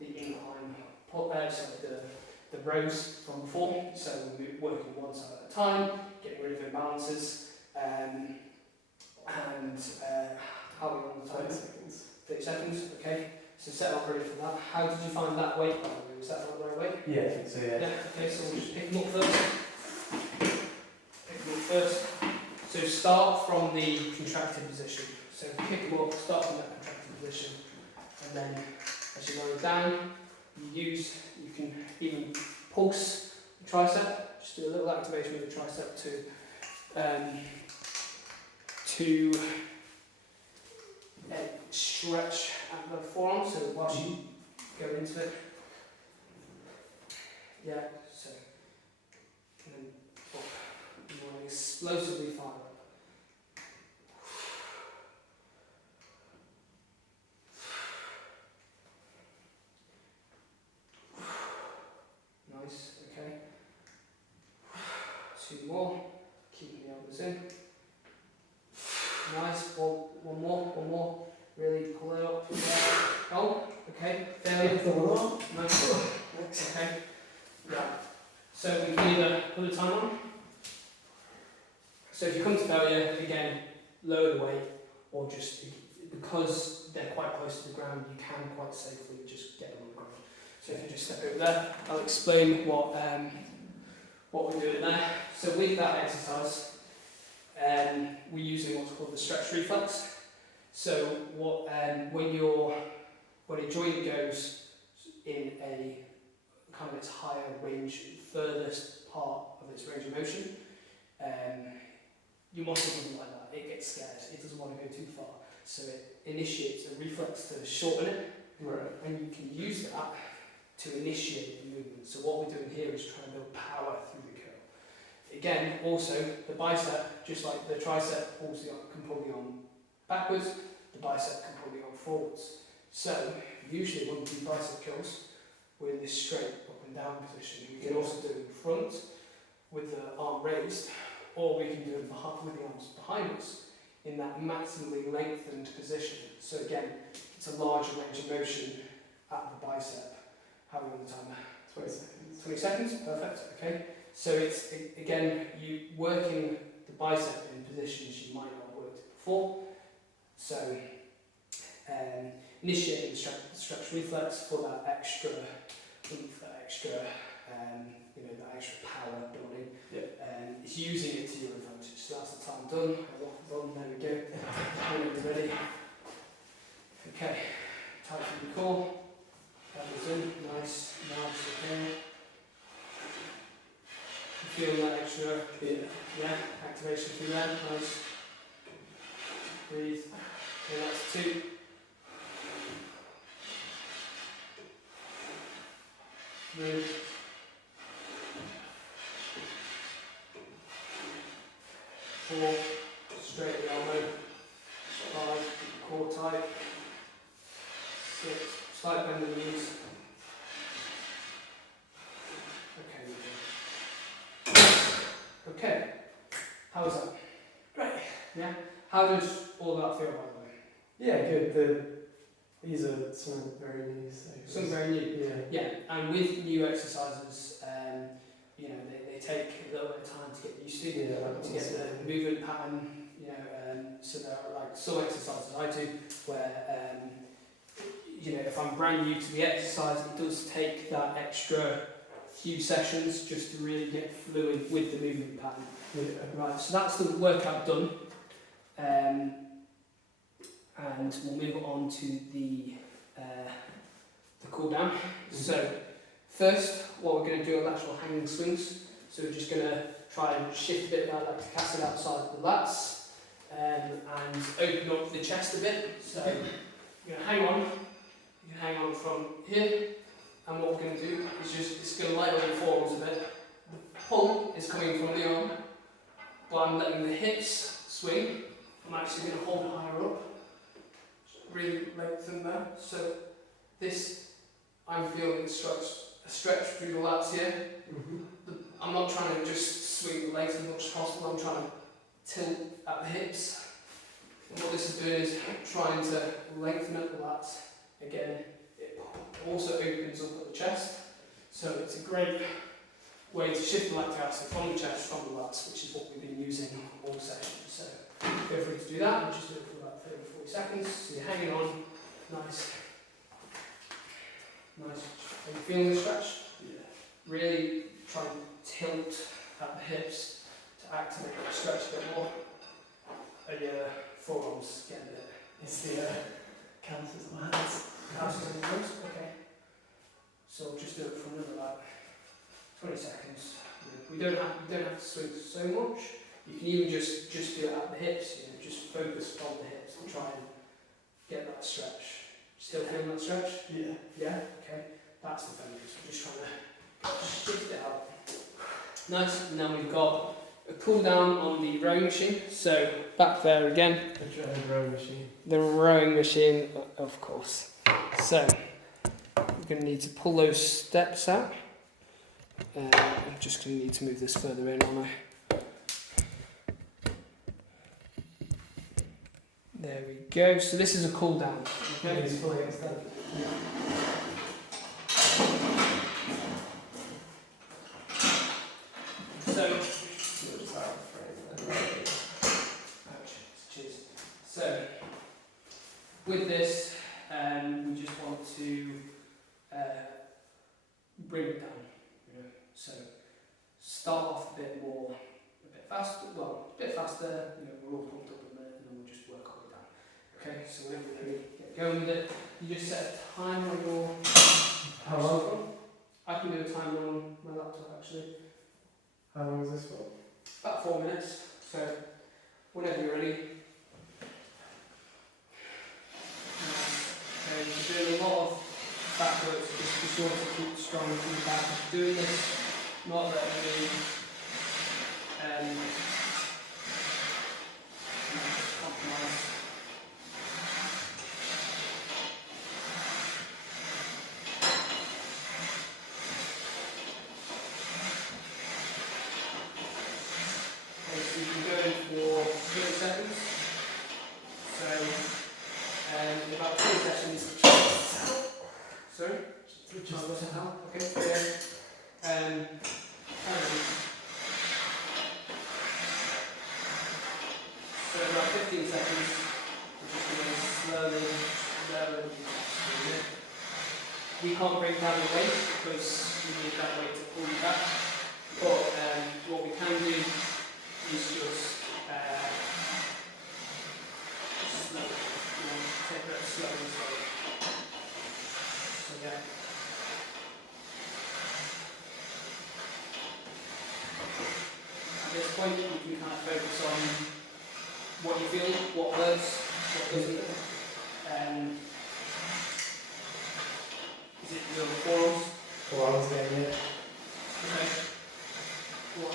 incline, the rows from before. So we're working one side at a time, getting rid of imbalances, and how are we on the time? 30 seconds. 30 seconds, okay. So set up ready for that. How did you find that weight, by the way? Was that the right way? Yeah, I think so, yeah. Okay, so we'll just pick them up first. Pick them up first. So start from the contracted position. So pick them up, start from that contracted position, and then as you lower down, you can even pulse the tricep. Just do a little activation with the tricep to stretch at the forearm. So whilst you go into it, so and then you want to explosively fire up. those in. Nice, one more. Really pull it up. Oh, okay, failure. Nice. Okay. Yeah. So we can either put a time on. So if you come to failure, again, lower the weight, or just because they're quite close to the ground, you can quite safely just get them on the ground. So if you just step over there, I'll explain what we're doing there. So with that exercise, we're using what's called the stretch reflex. So when a joint goes in a kind of its higher range, furthest part of its range of motion, your muscle doesn't like that. It gets scared. It doesn't want to go too far. So it initiates a reflex to shorten it, Right. and you can use that to initiate the movement. So what we're doing here is trying to build power through the curl. Again, also, the bicep, just like the tricep, also can pull the arm backwards, the bicep can pull the arm forwards. So, usually when we do bicep curls, we're in this straight up and down position. We can also do it in front with the arm raised, or we can do it with the arms behind us in that maximally lengthened position. So again, it's a larger range of motion at the bicep. How long the timer? 20 seconds. 20 seconds, perfect, okay. So it's, again, you working the bicep in positions you might not have worked before. So, initiating the stretch reflex for that extra oomph, that extra power building. It's using it to your advantage. So that's the time done. There we go. Whenever ready. Okay, tighten the core. That was in. Nice, okay. You feel that extra, activation through there. Nice. Breathe. Okay, that's 2. Move. 4, straight the elbow. 5, core tight. 6, slight bend in the knees. Okay, how was that? Great. Yeah? How does all that feel, by the way? Yeah, good. These are some very new. So Some very new. Yeah. Yeah, and with new exercises, they take a little bit of time to get used to, to get the movement pattern, so there are like some exercises I do where, if I'm brand new to the exercise, it does take that extra few sessions just to really get fluid with the movement pattern. Yeah. Right, so that's the workout done. And we'll move on to the cool down. So first, what we're going to do are lateral hanging swings. So we're just going to try and shift a bit of our lactic acid outside the lats and open up the chest a bit. So you're going to hang on. You can hang on from here. And what we're going to do is it's going to lighten the forearms a bit. The pull is coming from the arm, but I'm letting the hips swing. I'm actually going to hold it higher up. Really lengthen there. So this, I'm feeling a stretch through the lats here. I'm not trying to just swing the legs as much as possible. I'm trying to tilt at the hips. And what this is doing is trying to lengthen up the lats. Again, it also opens up at the chest. So it's a great way to shift the lactic acid from the chest, from the lats, which is what we've been using all session. So feel free to do that. We'll just do it for about 30 or 40 seconds. So you're hanging on. Nice. Nice. Are you feeling the stretch? Yeah. Really try and tilt at the hips to activate the stretch a bit more. And your forearms get a bit. It's the calluses on my hands. Calluses on your hands? Okay. So we'll just do it for another about 20 seconds. We don't have to swing so much. You can even just do it at the hips, just focus on the hips and try and get that stretch. Still feeling that stretch? Yeah. Yeah? Okay. That's the focus. We're just trying to shift it out. Nice. And then we've got a cool down on the rowing machine. So back there again. The rowing machine. The rowing machine, of course. So we're going to need to pull those steps out. I'm just going to need to move this further in, aren't I? There we go. So this is a cool down. Okay. It's fully extended. So, Just out of frame then. ouch, cheers. So, with this, we just want to bring it down. You know, so start off a bit more, a bit faster. Well, a bit faster. You know, we're all pumped up a minute, and then we'll just work our way down. Okay. So whenever you get going with it, you just set a timer on your. How long? I can do a timer on my laptop actually. How long is this for? About 4 minutes. So whenever you're ready. Okay, you're doing a lot of back work, so just be sure to keep strong in the back. Doing this, not letting me compromise. Okay, so you can go in for 30 seconds. So, in about 20 seconds. Sorry? Just out. Okay, yeah. So about 15 seconds. We're just going to slowly, we can't bring down the weight because we need that weight to pull you back. But what we can do is just slow, take it slow and slow. So yeah. At this point, you can kind of focus on what you feel, what works, what doesn't. Is it your forearms? 4 hours again, yeah. Okay. What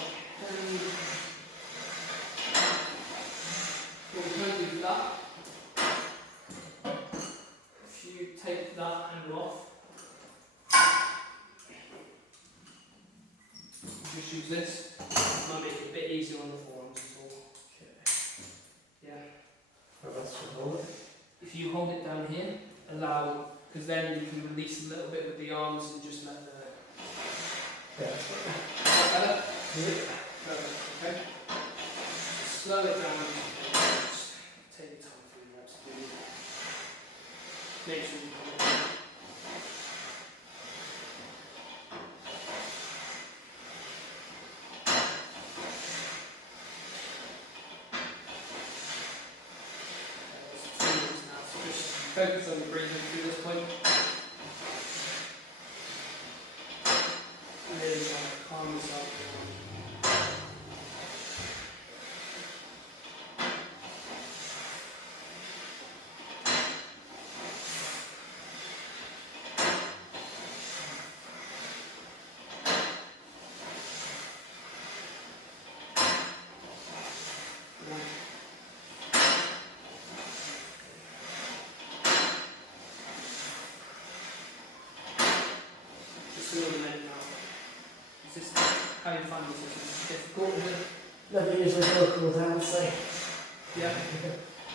we can do for that, if you take that handle off, just use this, might make it a bit easier on the forearms as well. Yeah. Well, that's just hold it. If you hold it down here, allow, because then you can release a little bit with the arms and just let the. Yeah. Is that better? Yeah. Perfect, okay. Just slow it down. Just take your time through the reps. Make sure you hold it. It's 2 minutes now, so just focus on your breathing through this point. Really try to calm yourself down. Just another minute now. Is this how you find this? Is it difficult? Is it? Never usually go cool down, so. Yeah.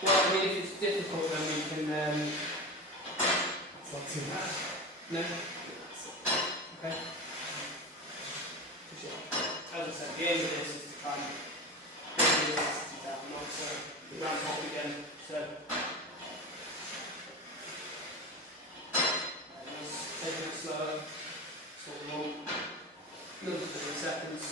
Well, I mean, if it's difficult, then we can. It's not too bad. No. Okay. As I said, the aim of this is to try and bring the elasticity down, not to ramp up again. So. Let's take it slower. So we want another 30 seconds.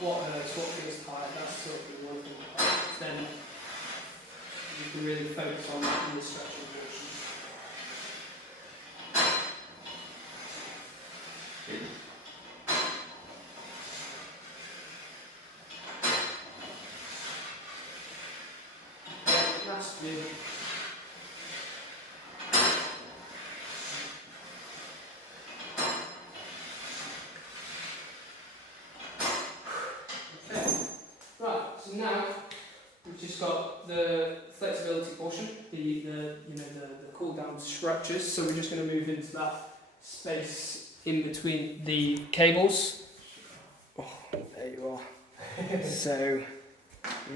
What hurts, what feels tired, that's sort of the one thing. Then you can really focus on that in the stretching portion. Okay, last few. Okay, right, so now we've just got the flexibility portion, the cool down structures, so we're just going to move into that. space in between the cables. Oh, there you are. So,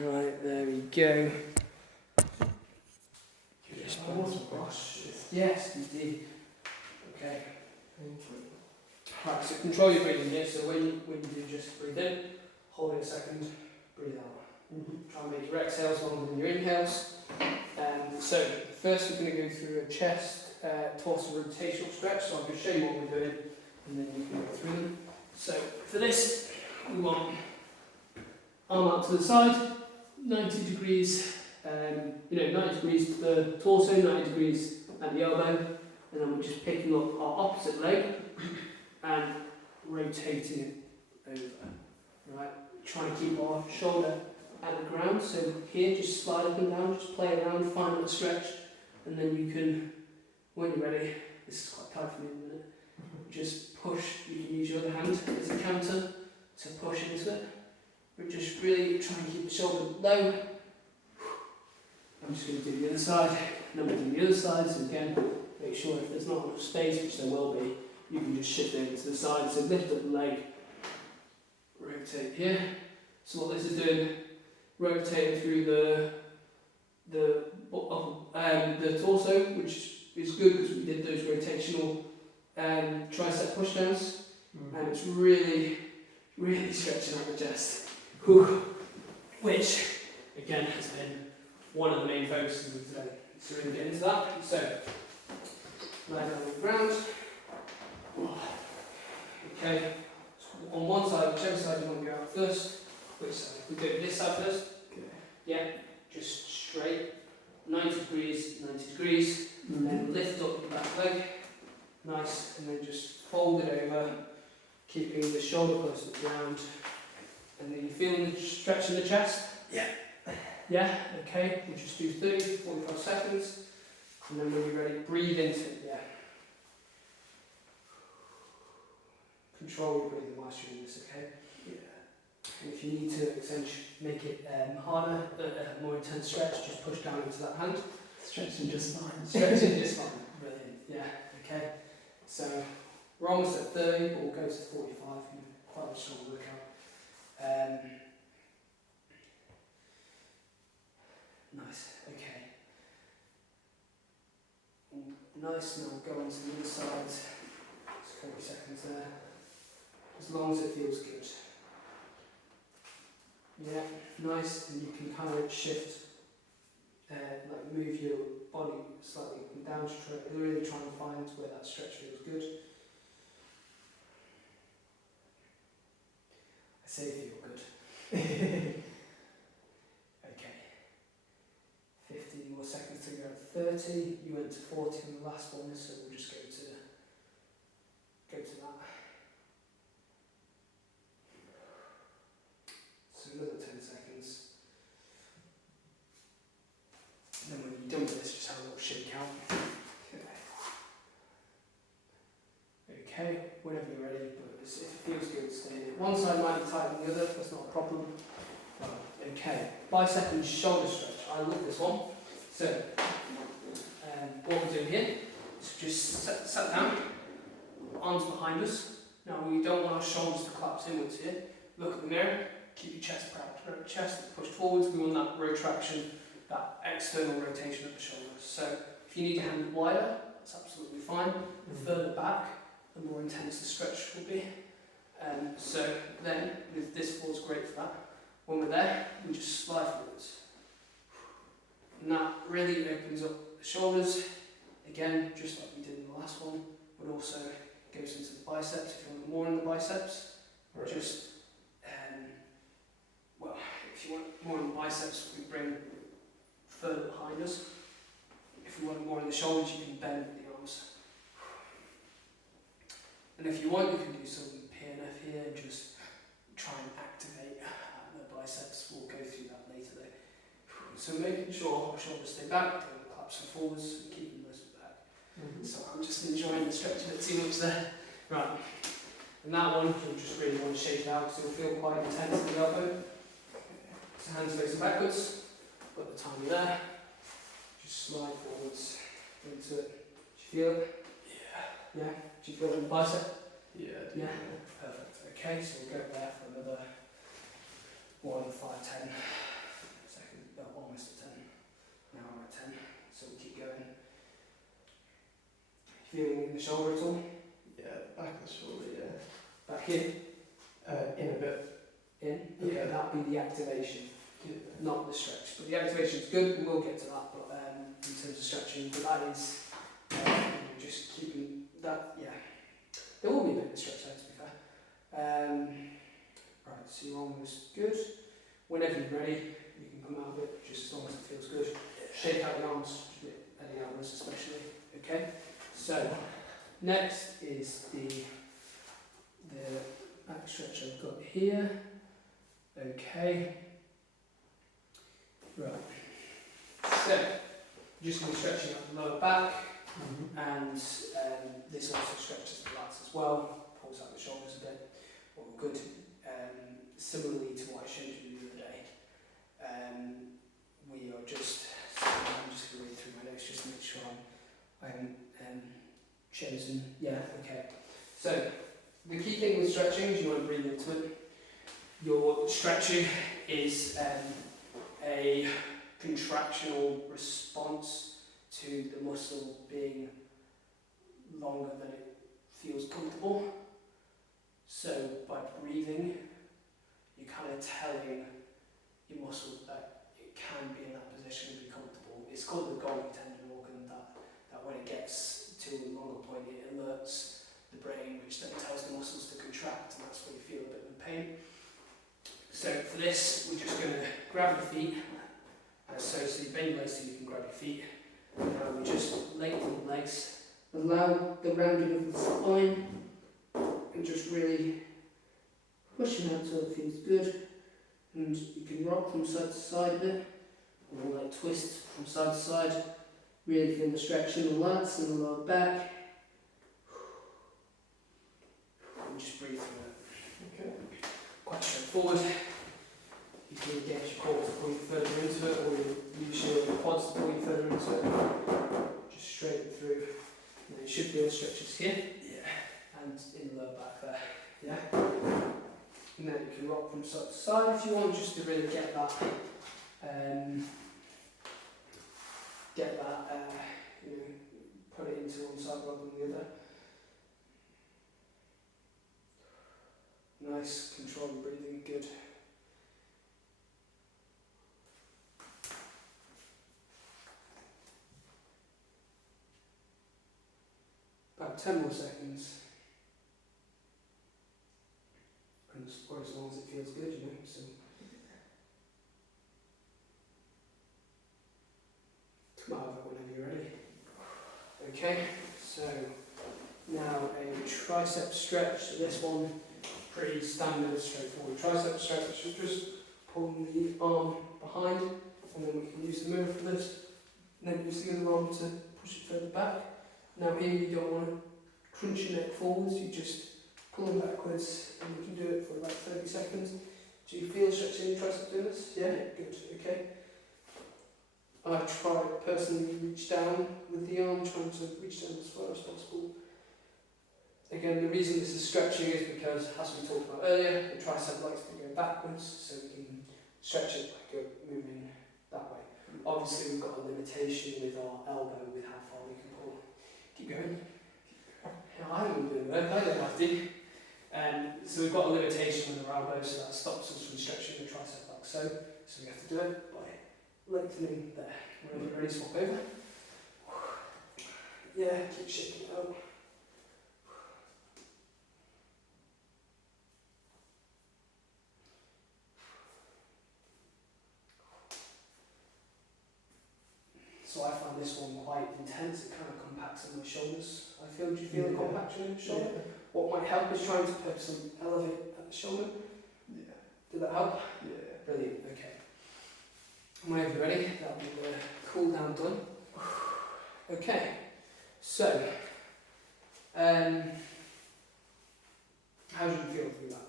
right, there we go. Just I want to wash this. Yes, indeed. Okay. Right, so control your breathing here. So when you do, just breathe in, hold it a second, breathe out. Try and make your exhales longer than your inhales. So first we're going to go through a chest, torso rotational stretch. So I'll just show you what we're doing, and then you can go through them. So for this, we want arm out to the side, 90 degrees. 90 degrees to the torso, 90 degrees at the elbow, and then we're just picking up our opposite leg and rotating it over. Right, trying to keep our shoulder at the ground. So here, just slide up and down, just play around, find that stretch, and then you can, when you're ready, this is quite tight for me in a minute, just push. You can use your other hand as a counter to push into it. We're just really trying to keep the shoulder low. I'm just going to do the other side, and then we'll do the other side. So again, make sure if there's not enough space, which there will be, you can just shift it to the side. So lift up the leg, rotate here. So what this is doing, rotating through the torso, which is good because we did those rotational tricep pushdowns, and it's really, really stretching out the chest. Whew. Which, again, has been one of the main focuses of today. So we're going to get into that. So, lie down on the ground. Okay. So on one side, whichever side you want to go out first. Which side? We go this side first. Okay. Yeah. Just straight. 90 degrees, 90 degrees. And then lift up the back leg. Nice. And then just fold it over, keeping the shoulder close to the ground. And then you're feeling the stretch in the chest? Yeah. Yeah, okay, we'll just do 30 to 45 seconds, and then when you're ready, breathe into it, yeah. Control your breathing whilst you're doing this, okay? Yeah. And if you need to make it harder, more intense stretch, just push down into that hand. Stretching just fine. Stretching just fine, brilliant, yeah, okay. So, we're almost at 30, but we'll go to 45, quite a strong workout. Nice, okay. Nice, now we'll go on to the other side. Just 40 seconds there. As long as it feels good. Yeah, nice, and you can kind of shift, like move your body slightly up and down to really try and find where that stretch feels good. I say feel good. 15 more seconds to go at 30. You went to 40 on the last one, so we'll just go to that. So another 10 seconds. And then when you're done with this, just have a little shake out. Okay, whenever you're ready, but if it feels good, stay in it. One side might be tighter than the other, that's not a problem. Okay, bicep and shoulder stretch. I love this one. So, what we're doing here is just sit down, arms behind us. Now we don't want our shoulders to collapse inwards here. Look at the mirror, keep your chest proud. Chest pushed forwards, we want that retraction, that external rotation of the shoulders. So, if you need your hand wider, that's absolutely fine. The further back, the more intense the stretch will be. So then, with this ball's great for that. When we're there, we just slide forwards. And that really opens up the shoulders. Again, just like we did in the last one, but also goes into the biceps if you want more in the biceps. Right. Just, if you want more in the biceps, we bring further behind us. If you want more in the shoulders, you can bend the arms. And if you want, you can do some PNF here and just try and activate the biceps. We'll go through that later though. So making sure our shoulders stay back, don't collapse forwards, and keep them nice and back. So I'm just enjoying the stretch a bit too much there. Right. And that one, you'll just really want to shake it out because it'll feel quite intense in the elbow. So hands facing backwards, got the time there. Just slide forwards into it. Do you feel it? Yeah. Yeah. Do you feel it in the bicep? Yeah. Yeah. Perfect. Okay, so we'll go there for another 1, 5, 10 seconds. No, almost at 10. Now we're at 10. So we'll keep going. Feeling in the shoulder at all? Yeah, back of the shoulder, yeah. Back in? In a bit. In? Okay, Yeah. that'll be the activation, Yeah. not the stretch. But the activation is good, and we'll get to that. But in terms of stretching, but that is just keeping that, yeah. There will be a bit of stretch there, to be fair. Right, so you're almost good. Whenever you're ready, you can come out of it, just as long as it feels good. Shake out the arms, at the elbows especially. Okay? So, next is the back stretch I've got here. Okay. Right. So, just going to be stretching up the lower back, and this also stretches the lats as well, pulls out the shoulders a bit. All good. Similarly to what I showed you the other day, we are just. I'm just going to read through my notes just to make sure I'm chosen. Yeah. Okay. So the key thing with stretching is you want to breathe into it. Your stretching is a contractional response to the muscle being longer than it feels comfortable. So by breathing, you're kind of telling your muscle that it can be in that position and be comfortable. It's called the Golgi tendon organ that when it gets to a longer point, it alerts the brain, which then tells the muscles to contract, and that's when you feel a bit of pain. So for this, we're just going to grab your feet, so you bend your legs so you can grab your feet, and we just lengthen the legs, allow the rounding of the spine, and just really push them out until it feels good, and you can rock from side to side a bit, or like twist from side to side, really feel the stretch in the lats and the lower back, and just breathe through it. Okay. Quite straightforward. You can engage your core to pull you further into it, or you use your quads to pull you further into it. Just straighten through. And then you should feel the stretches here. Yeah. And in the lower back there. Yeah. And then you can rock from side to side if you want, just to really get that, put it into one side rather than the other. Nice, controlled breathing, good. About 10 more seconds. Or as long as it feels good, you know. So come out of it whenever you're ready. Okay, so now a tricep stretch. So this one, pretty standard, straightforward tricep stretch. So just pull the arm behind, and then we can use the mirror for this. And then use the other arm to push it further back. Now here you don't want to crunch your neck forwards, you just pull them backwards, and we can do it for about 30 seconds. Do you feel stretching your tricep doing this? Yeah? Good, okay. I try personally reach down with the arm, trying to reach down as far as possible. Again, the reason this is stretching is because, as we talked about earlier, the tricep likes to go backwards, so we can stretch it by moving that way. Obviously, we've got a limitation with our elbow, with how far we can pull. Keep going. I haven't been doing that, I don't have to. So we've got a limitation with our elbow, so that stops us from stretching the tricep like so. So we have to do it by lengthening there. Whenever you're ready, swap over. Yeah, keep shaking it out. So I find this one quite intense, it kind of compacts in my shoulders. I feel, do you feel the compaction in the shoulder? Yeah. What might help is trying to put some elevate at the shoulder. Yeah. Did that help? Yeah. Brilliant, okay. Whenever you're ready, that'll be the cool down done. Okay, so, how do you feel through that?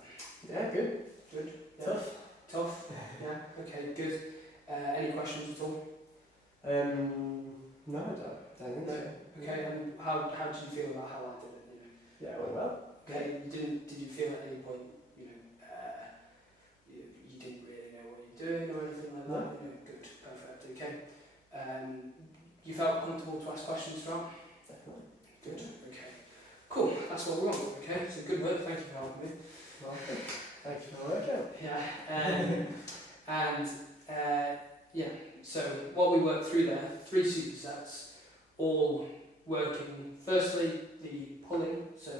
Yeah, good. Good? Yeah. Tough. Tough? Yeah, okay, good. Any questions at all? No, I don't think so. Okay, and how do you feel about how I did it? Okay, did you feel at any point, you didn't really know what you're doing or anything like that? No. Good, perfect, okay. You felt comfortable to ask questions throughout? Definitely. Good, okay. Cool, that's what we want, okay? So good work, thank you for helping me. Well, thank you for the workout. Yeah, so what we worked through there, 3 supersets, all working, firstly, the pulling, so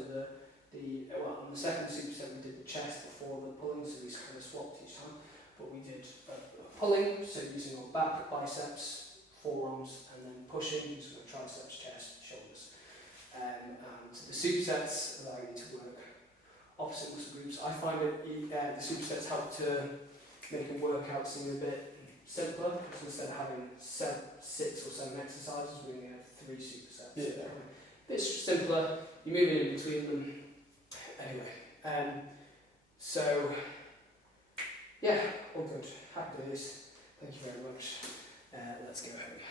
on the second superset we did the chest before the pulling, so we kind of swapped each time, but we did pulling, so using our back, biceps, forearms, and then pushing, using our triceps, chest, shoulders. And the supersets allow you to work opposite muscle groups. I find that the supersets help to make a workout seem a bit simpler, because instead of having 6 or 7 exercises, we only have 3 supersets. Yeah. A bit simpler, you're moving in between them. Anyway, so yeah, all good. Happy days. Thank you very much. Let's go home.